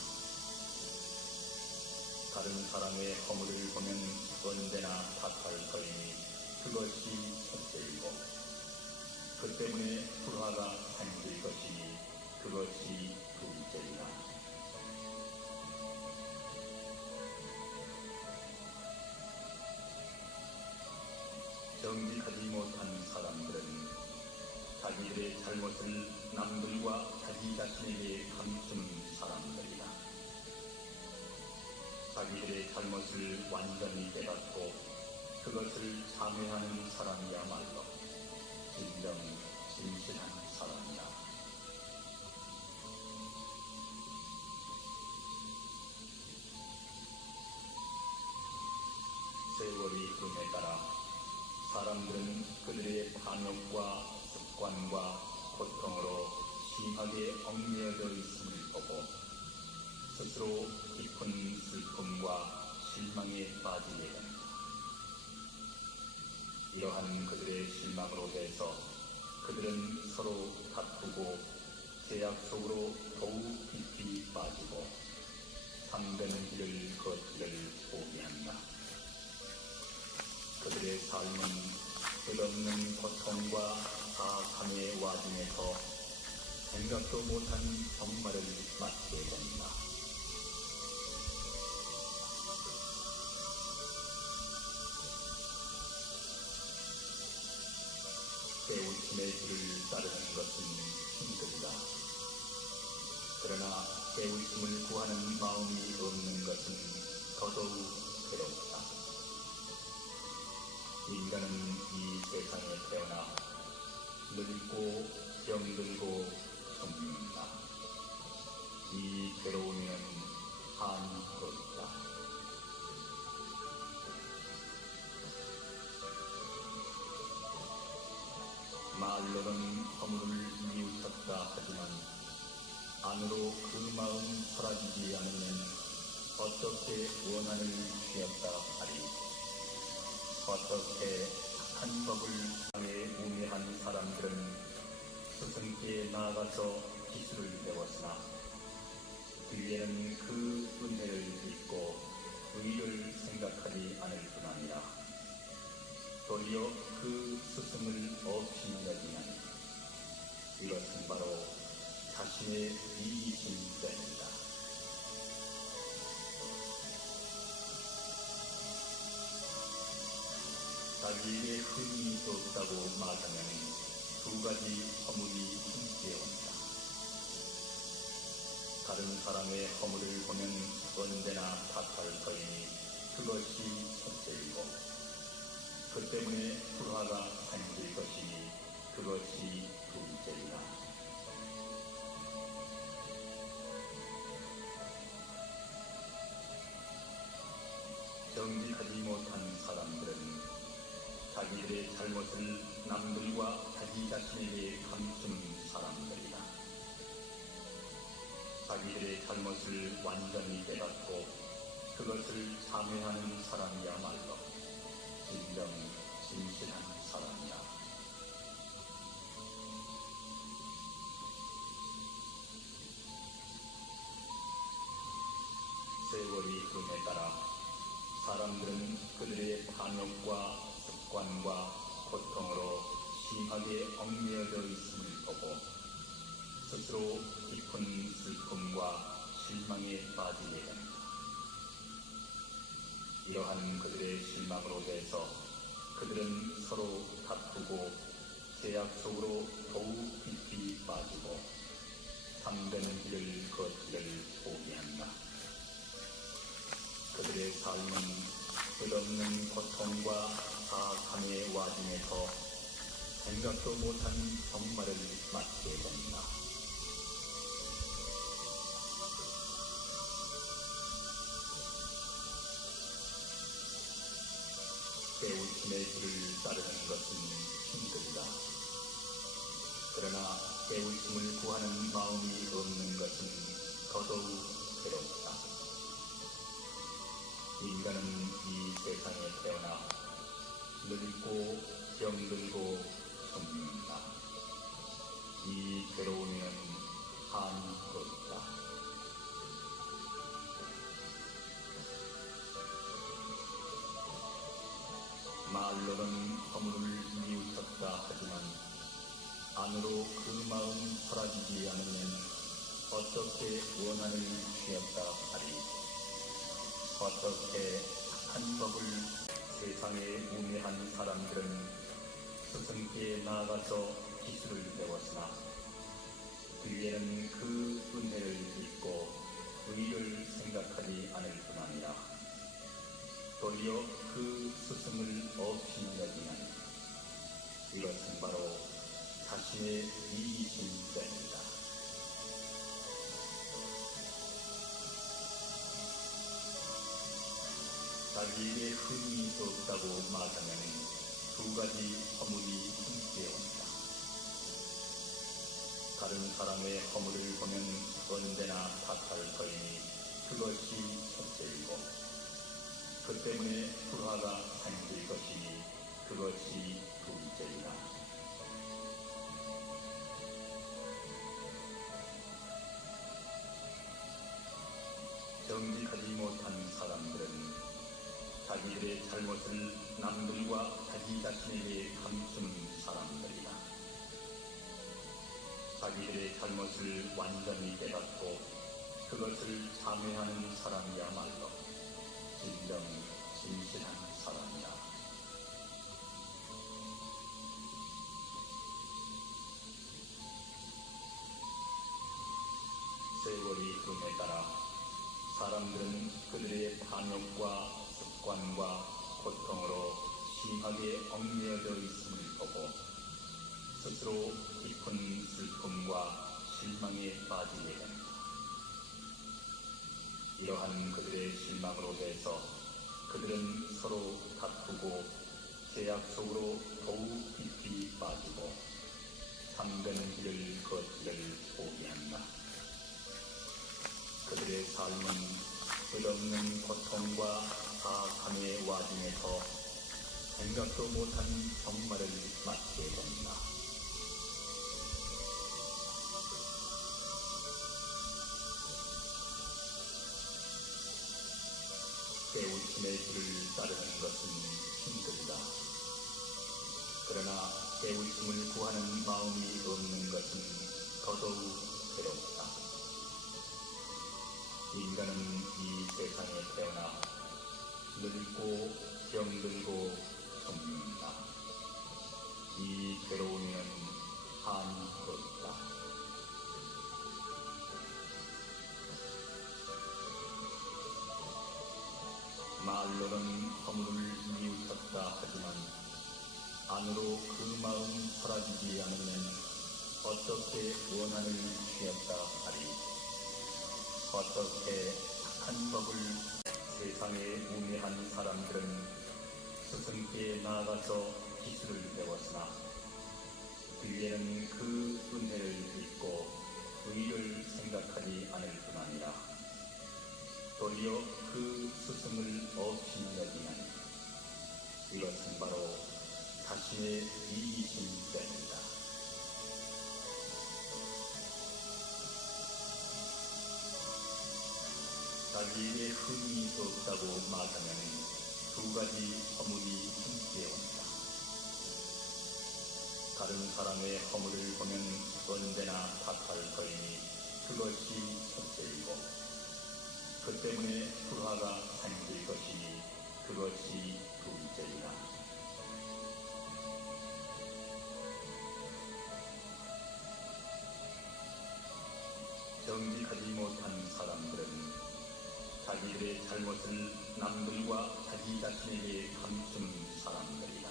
다른 사람의 허물을 보면 언제나 탓할 터이니 그것이 첫째이고 그 때문에 불화가 생길 것이니 그것이 둘째이다. 정직하지 못한 사람들은 자기들의 잘못을 남들과 자기 자신에게 감추는 사람들이다. 자기들의 잘못을 완전히 깨닫고 그것을 참회하는 사람이야말로 진정 진실한 사람이다. 세월이 흐름에 따라 사람들은 그들의 반역과 습관과 고통으로 심하게 얽매여져 있음을 보고 스스로 깊은 슬픔과 실망에 빠지게 된다. 이러한 그들의 실망으로 인해서 그들은 서로 다투고 죄악 속으로 더욱 깊이 빠지고 참되는 길을 걷기를 포기한다. 그들의 삶은 끝없는 고통과 사악함의 와중에서 생각도 못한 정말을 맞게 된다. 깨우침의 길을 따르는 것은 힘들다. 그러나 깨우침을 구하는 마음이 없는 것은 더더욱 괴롭다. 인간은 이 세상에 태어나 늙고 병들고 죽는다. 이 괴로움에는 한이 없다. 말로는 허물을 뉘우쳤다 하지만 안으로 그 마음 사라지지 않으면 어떻게 원한을 취했다 하리. 어떻게 착한 법을 향해 우매한 사람들은 스승께 나아가서 기술을 배웠으나 뒤에는 그 은혜를 잊고 의를 생각하지 않을 뿐 아니라 도리어 그 스승을 없이 여기는 이것은 바로 자신의 이기심 때문이다. 자기에게 흠이 없다고 말하면 두 가지 허물이 함께 온다. 다른 사람의 허물을 보면 언제나 탓할 터이니 그것이 첫째이고, 그 때문에 불화가 생길 것이니 그것이 둘째이다. 정직하지 못한 사람들은 자기들의 잘못을 남들과 자기 자신에게 감추는 사람들이다. 자기들의 잘못을 완전히 깨닫고 그것을 참회하는 사람이야말로 진정 진실한 사람이다. 세월이 흐름에 따라 사람들은 그들의 반역과 습관과 고통으로 심하게 얽매여져 있음을 보고 스스로 깊은 슬픔과 실망에 빠지게 된다. 이러한 그들의 실망으로 인해서 그들은 서로 다투고 죄악 속으로 더욱 깊이 빠지고 참되는 길을 걷기를 포기한다. 그들의 삶은 끝없는 고통과 사악함의 와중에서 생각도 못한 정말을 맞게 된다. 깨우침의 길을 따르는 것은 힘들다. 그러나 깨우침을 구하는 마음이 없는 것은 더더욱 괴롭다. 인간은 이 세상에 태어나 늙고 병들고 죽는다. 이 괴로움에는 한이 없다. 말로는 허물을 뉘우쳤다 하지만 안으로 그 마음 사라지지 않으면 어떻게 원한을 취했다 하리. 어떻게 착한 법을 세상에 우매한 사람들은 스승께 나아가서 기술을 배웠으나 뒤에는 그 은혜를 잊고 의를 생각하지 않을 뿐 아니라 도리어 그 스승을 없이 여기는 이것은 바로 자신의 이기심 때문이다. 자기에게 흠이 없다고 말하면 두 가지 허물이 함께 온다. 다른 사람의 허물을 보면 언제나 탓할 터이니 그것이 첫째이고, 그 때문에 불화가 생길 것이니 그것이 둘째이다. 정직하지 못한 사람들은 자기들의 잘못을 남들과 자기 자신에게 감추는 사람들이다. 자기들의 잘못을 완전히 깨닫고 그것을 참회하는 사람이야말로 진정 진실한 사람이다. 세월이 흐름에 따라 사람들은 그들의 반역과 습관과 고통으로 심하게 얽매여져 있음을 보고 스스로 깊은 슬픔과 실망에 빠지게 된다. 이러한 그들의 실망으로 인해서 그들은 서로 다투고 죄악 속으로 더욱 깊이 빠지고 참되는 길을 걷기를 포기한다. 그들의 삶은 끝없는 고통과 사악함의 와중에서 생각도 못한 정말을 맞게 된다. 깨우침의 길을 따르는 것은 힘들다. 그러나 깨우침을 구하는 마음이 없는 것은 더더욱 괴롭다. 인간은 이 세상에 태어나 늙고 병들고 죽는다. 이 괴로움에는 말로는 허물을 뉘우쳤다 하지만 안으로 그 마음 사라지지 않으면 어떻게 원한을 취했다 하리. 어떻게 착한 법을 세상에 우매한 사람들은 스승께 나아가서 기술을 배웠으나 뒤에는 그 은혜를 잊고 의를 생각하지 않을 뿐 아니라 도리어 그 스승을 없이 여기는 이것은 바로 자신의 이기심 때문이다. 자기에게 흠이 없다고 말하면 두 가지 허물이 함께 온다. 다른 사람의 허물을 보면 언제나 탓할 터이니 그것이 첫째이고 그 때문에 불화가 생길 것이니 그것이 둘째이다. 정직하지 못한 사람들은 자기들의 잘못을 남들과 자기 자신에게 감추는 사람들이다.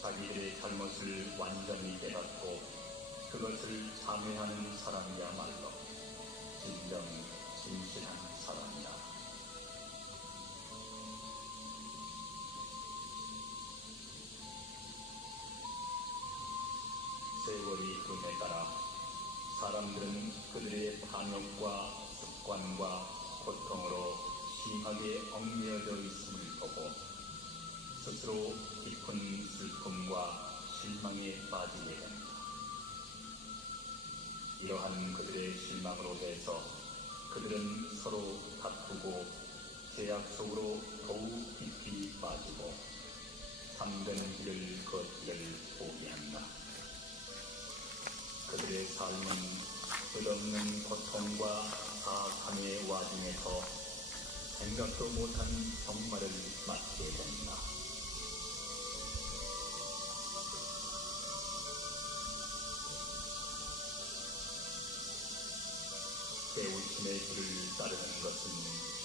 자기들의 잘못을 완전히 깨닫고 그것을 참회하는 사람이야말로 진정 진실한 사람이다. 세월이 흐름에 따라 사람들은 그들의 반역과 습관과 고통으로 심하게 얽매여져 있음을 보고 스스로 깊은 슬픔과 실망에 빠지게 된다. 이러한 그들의 실망으로 해서 그들은 서로 다투고 죄악 속으로 더욱 깊이 빠지고 참되는 길을 걷기를 포기한다. 그들의 삶은 끝없는 고통과 사악함의 와중에서 생각도 못한 정말을 맞게 된다. 깨우침의 길을 따르는 것은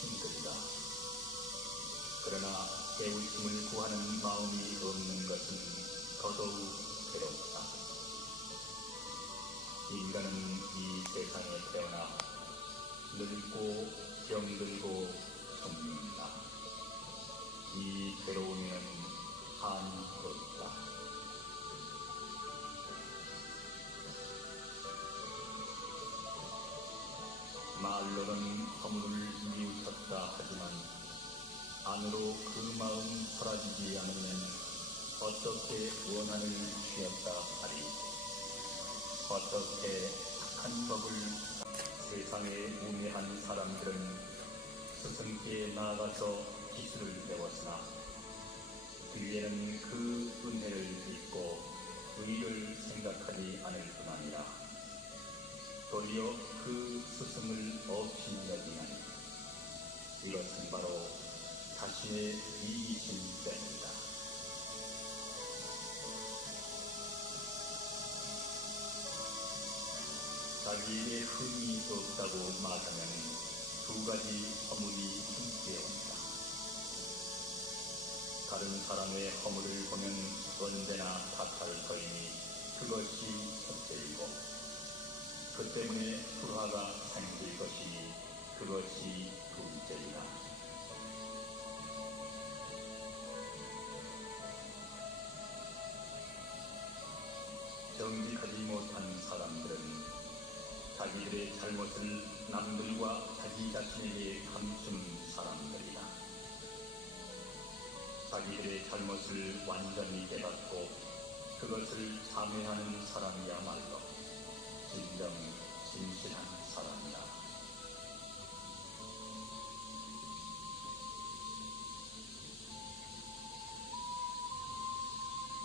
힘들다. 그러나 깨우침을 구하는 마음이 없는 것은 더더욱 괴롭다. 인간은 이 세상에 태어나 늙고 병들고 죽는다. 이 괴로움에는 한이 없다. 말로는 허물을 뉘우쳤다 하지만 안으로 그 마음 사라지지 않으면 어떻게 원한을 취했다 하리. 어떻게 착한 법을 세상에 우매한 사람들은 스승께 나아가서 기술을 배웠으나 뒤에는 그 은혜를 잊고 의를 생각하지 않을 뿐 아니라 도리어 그 스승을 없이 여기는 이것은 바로 자신의 이기심 때문이다. 자기에게 흠이 없다고 말하면 두 가지 허물이 함께 온다. 다른 사람의 허물을 보면 언제나 탓할 터이니 그것이 첫째이고 그 때문에 불화가 생길 것이니 그것이 둘째이다. 정직하지 못한 사람들은 자기들의 잘못을 남들과 자기 자신에게 감추는 사람들이다. 자기들의 잘못을 완전히 깨닫고 그것을 참회하는 사람이야말로 진정 진실한 사람이다.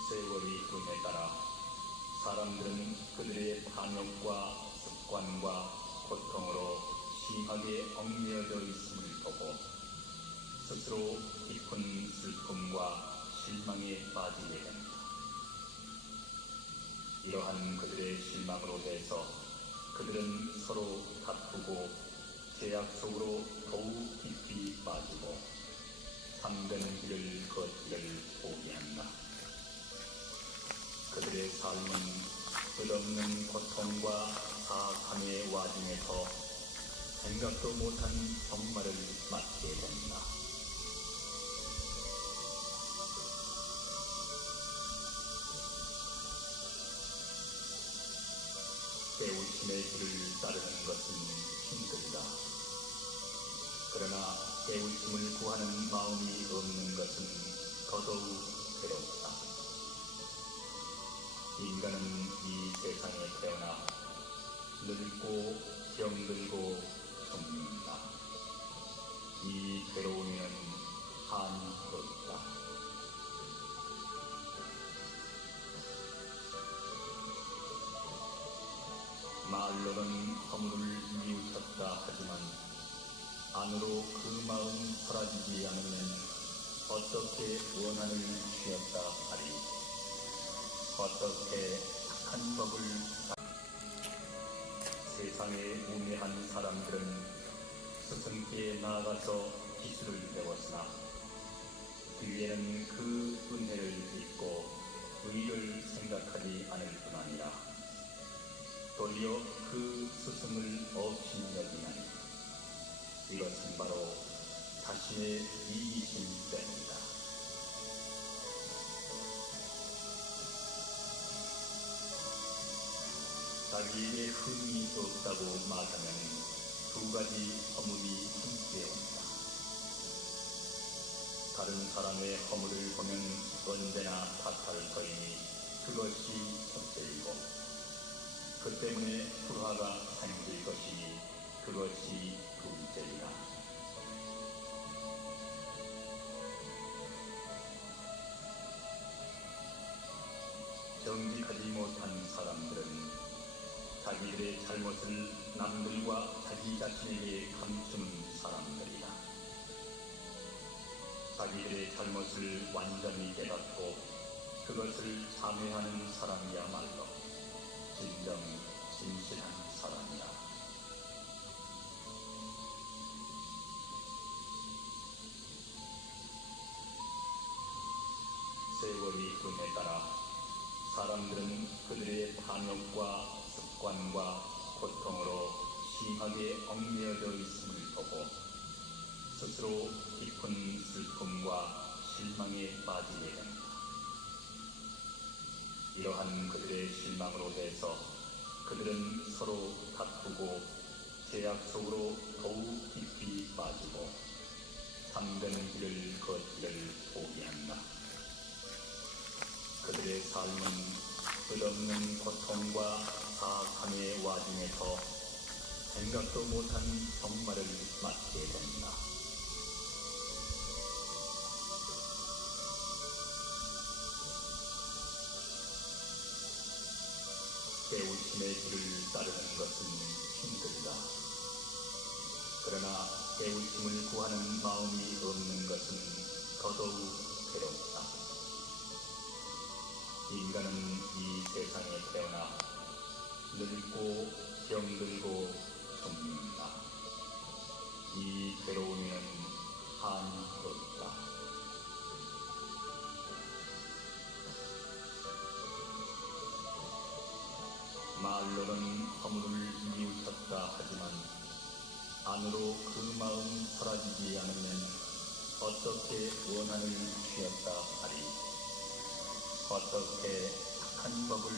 세월이 흐름에 따라 사람들은 그들의 반역과 습관과 고통으로 심하게 얽매여져 있음을 보고 스스로 깊은 슬픔과 실망에 빠지게 된다. 이러한 그들의 실망으로 해서 그들은 서로 다투고 죄악 속으로 더욱 깊이 빠지고 참된 길을 걷기를 포기한다. 그들의 삶은 끝없는 고통과 사악함의 와중에서 생각도 못한 종말을 맞게 된다. 깨우침의 길을 따르는 것은 힘들다. 그러나 깨우침을 구하는 마음이 없는 것은 더더욱 괴롭다. 인간은 이 세상에 태어나 늙고 병들고 죽는다. 이 괴로움에는 한이 없다. 말로는 허물을 뉘우쳤다 하지만 안으로 그 마음 사라지지 않으면 어떻게 원한을 취했다 하리. 어떻게 착한 법을 세상에 우매한 사람들은 스승께 나아가서 기술을 배웠으나 뒤에는 그 은혜를 잊고 의를 생각하지 않을 뿐 아니라 도리어 그 스승을 업신여기나니 이것은 바로 자신의 이기심 때문이다. 자기에게 흠이 없다고 말하면 두 가지 허물이 함께 온다. 다른 사람의 허물을 보면 언제나 탓할 터이니 그것이 첫째이고 그 때문에 불화가 생길 것이니 그것이 둘째이다. 정직하지 못한 사람들은 자기들의 잘못을 남들과 자기 자신에게 감추는 사람들이다. 자기들의 잘못을 완전히 깨닫고 그것을 참회하는 사람이야말로 진정 진실한 사람이다. 세월이 흐름에 따라 사람들은 그들의 반역과 습관과 고통으로 심하게 얽매여져 있음을 보고 스스로 깊은 슬픔과 실망에 빠지게 된다. 이러한 그들의 실망으로 해서 그들은 서로 다투고 죄악 속으로 더욱 깊이 빠지고 참된 길을 걷기를 포기한다. 그들의 삶은 끝없는 고통과 사악함의 와중에서 생각도 못한 종말을 맞게 된다. 깨우침의 길을 따르는 것은 힘들다. 그러나 깨우침을 구하는 마음이 없는 것은 더더욱 괴롭다. 인간은 이 세상에 태어나 늙고 병들고 죽는다. 이 괴로움에는 한이 없다. 말로는 허물을 뉘우쳤다 하지만 안으로 그 마음 사라지지 않으면 어떻게 원한을 취했다 하리. 어떻게 착한 법을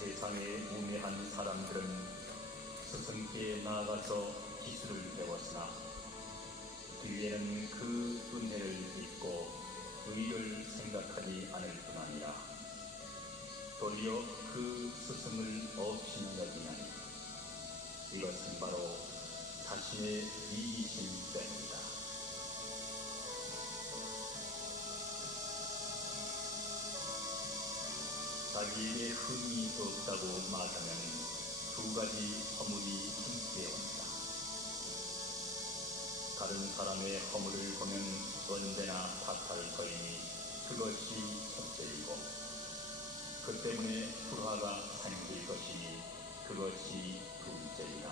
세상에 우매한 사람들은 스승께 나아가서 기술을 배웠으나 뒤에는 그 은혜를 잊고 의를 생각하지 않을 뿐 아니라 도리어 그 스승을 업신여기나니 이것은 바로 자신의 이기심 때문이다. 자기에게 흠이 없다고 말하면 두 가지 허물이 함께 온다. 다른 사람의 허물을 보면 언제나 탓할 터이니 그것이 첫째이고 그 때문에 불화가 생길 것이니 그것이 둘째이다.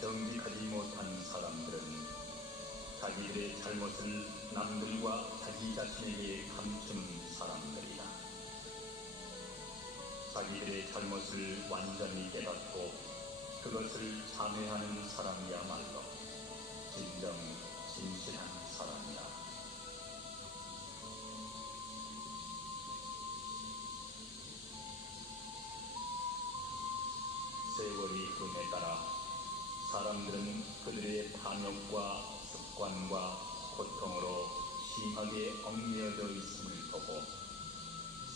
정직하지 못한 사람들은 자기들의 잘못을 남들과 자기 자신에게 감추는 사람들이다. 자기들의 잘못을 완전히 깨닫고 그것을 참회하는 사람이야말로 진정 진실한 사람이다. 세월이 흐름에 따라 사람들은 그들의 반역과 습관과 고통으로 심하게 얽매여져 있음을 보고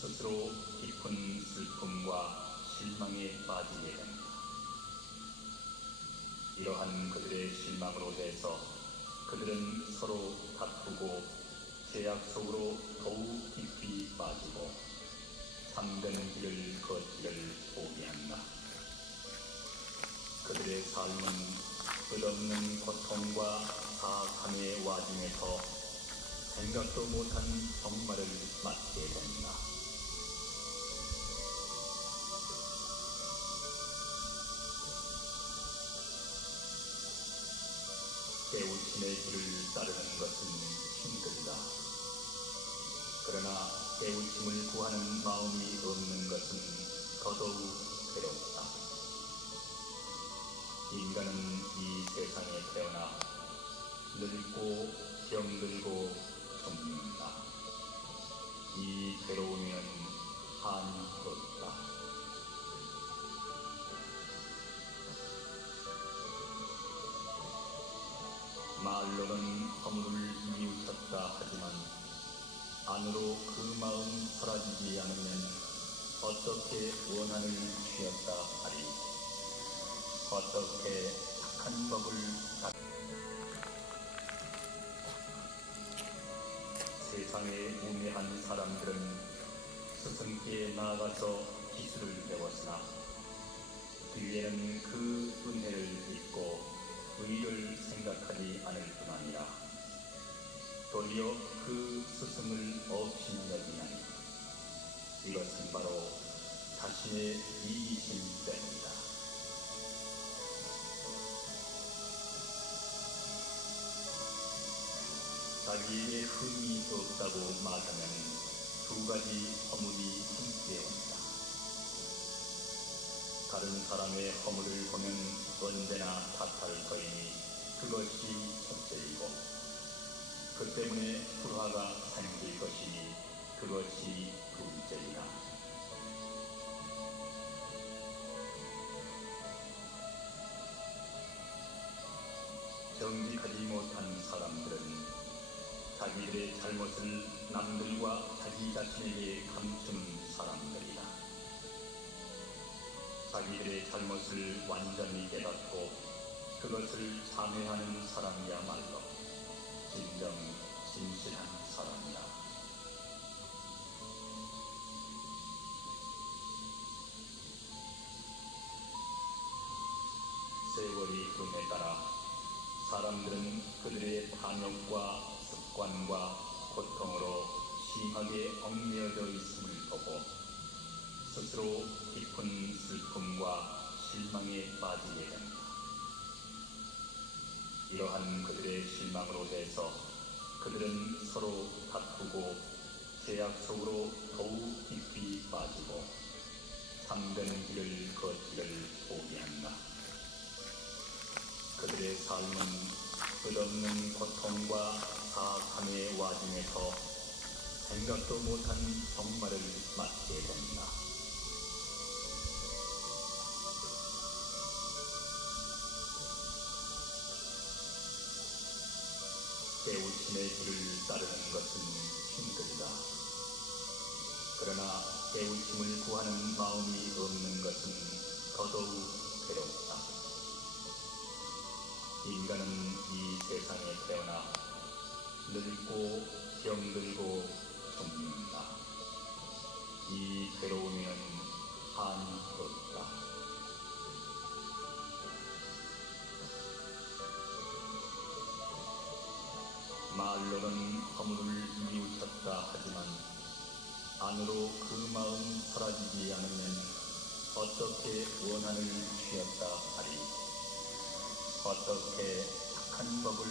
스스로 깊은 슬픔과 실망에 빠지게 된다. 이러한 그들의 실망으로 해서 그들은 서로 다투고 죄악 속으로 더욱 깊이 빠지고 참된 길을 걷기를 포기한다. 그들의 삶은 끝없는 고통과 사악함의 와중에서 생각도 못한 종말을 맞게 된다. 깨우침의 길을 따르는 것은 힘들다. 그러나 깨우침을 구하는 마음이 없는 것은 더더욱 괴롭다. 인간은 이 세상에 태어나 늙고 병들고 죽는다. 이 괴로움에는 한이 없다. 말로는 허물을 뉘우쳤다 하지만 안으로 그 마음 사라지지 않으면 어떻게 원한을 취했다 하리. 어떻게 착한 법을 세상에 우매한 사람들은 스승께 나아가서 기술을 배웠으나 뒤에는 그 은혜를 잊고 의를 생각하지 않을 뿐 아니라 도리어 그 스승을 업신여기나니 이것은 바로 자신의 이기심 때문이다. 자기에게 흠이 없다고 말하면 두 가지 허물이 함께 온다. 다른 사람의 허물을 보면 언제나 탓할 터이니 그것이 첫째이고 그 때문에 불화가 생길 것이니 그것이 둘째이다. 정직하지 못한 사람들은 자기들의 잘못을 남들과 자기 자신에게 감추는 사람들이다. 자기들의 잘못을 완전히 깨닫고 그것을 참회하는 사람이야말로 진정 진실한 사람이다. 세월이 흐름에 따라 사람들은 그들의 반역과 습관과 고통으로 심하게 얽매여져 있음을 보고 스스로 깊은 슬픔과 실망에 빠지게 된다. 이러한 그들의 실망으로 해서 그들은 서로 다투고 죄악 속으로 더욱 깊이 빠지고 참된 길을 걷기를 포기한다. 그들의 삶은 끝없는 고통과 사악함의 와중에서 생각도 못한 종말을 맞게 된다. 깨우침의 길을 따르는 것은 힘들다. 그러나 깨우침을 구하는 마음이 없는 것은 더더욱 괴롭다. 인간은 이 세상에 태어나 늙고 병들고 죽는다. 이 괴로움에는 한이 없다. 말로는 허물을 뉘우쳐 있다 하지만 안으로 그 마음 사라지지 않으면 어떻게 원한을 취했다 하리. 어떻게 착한 법을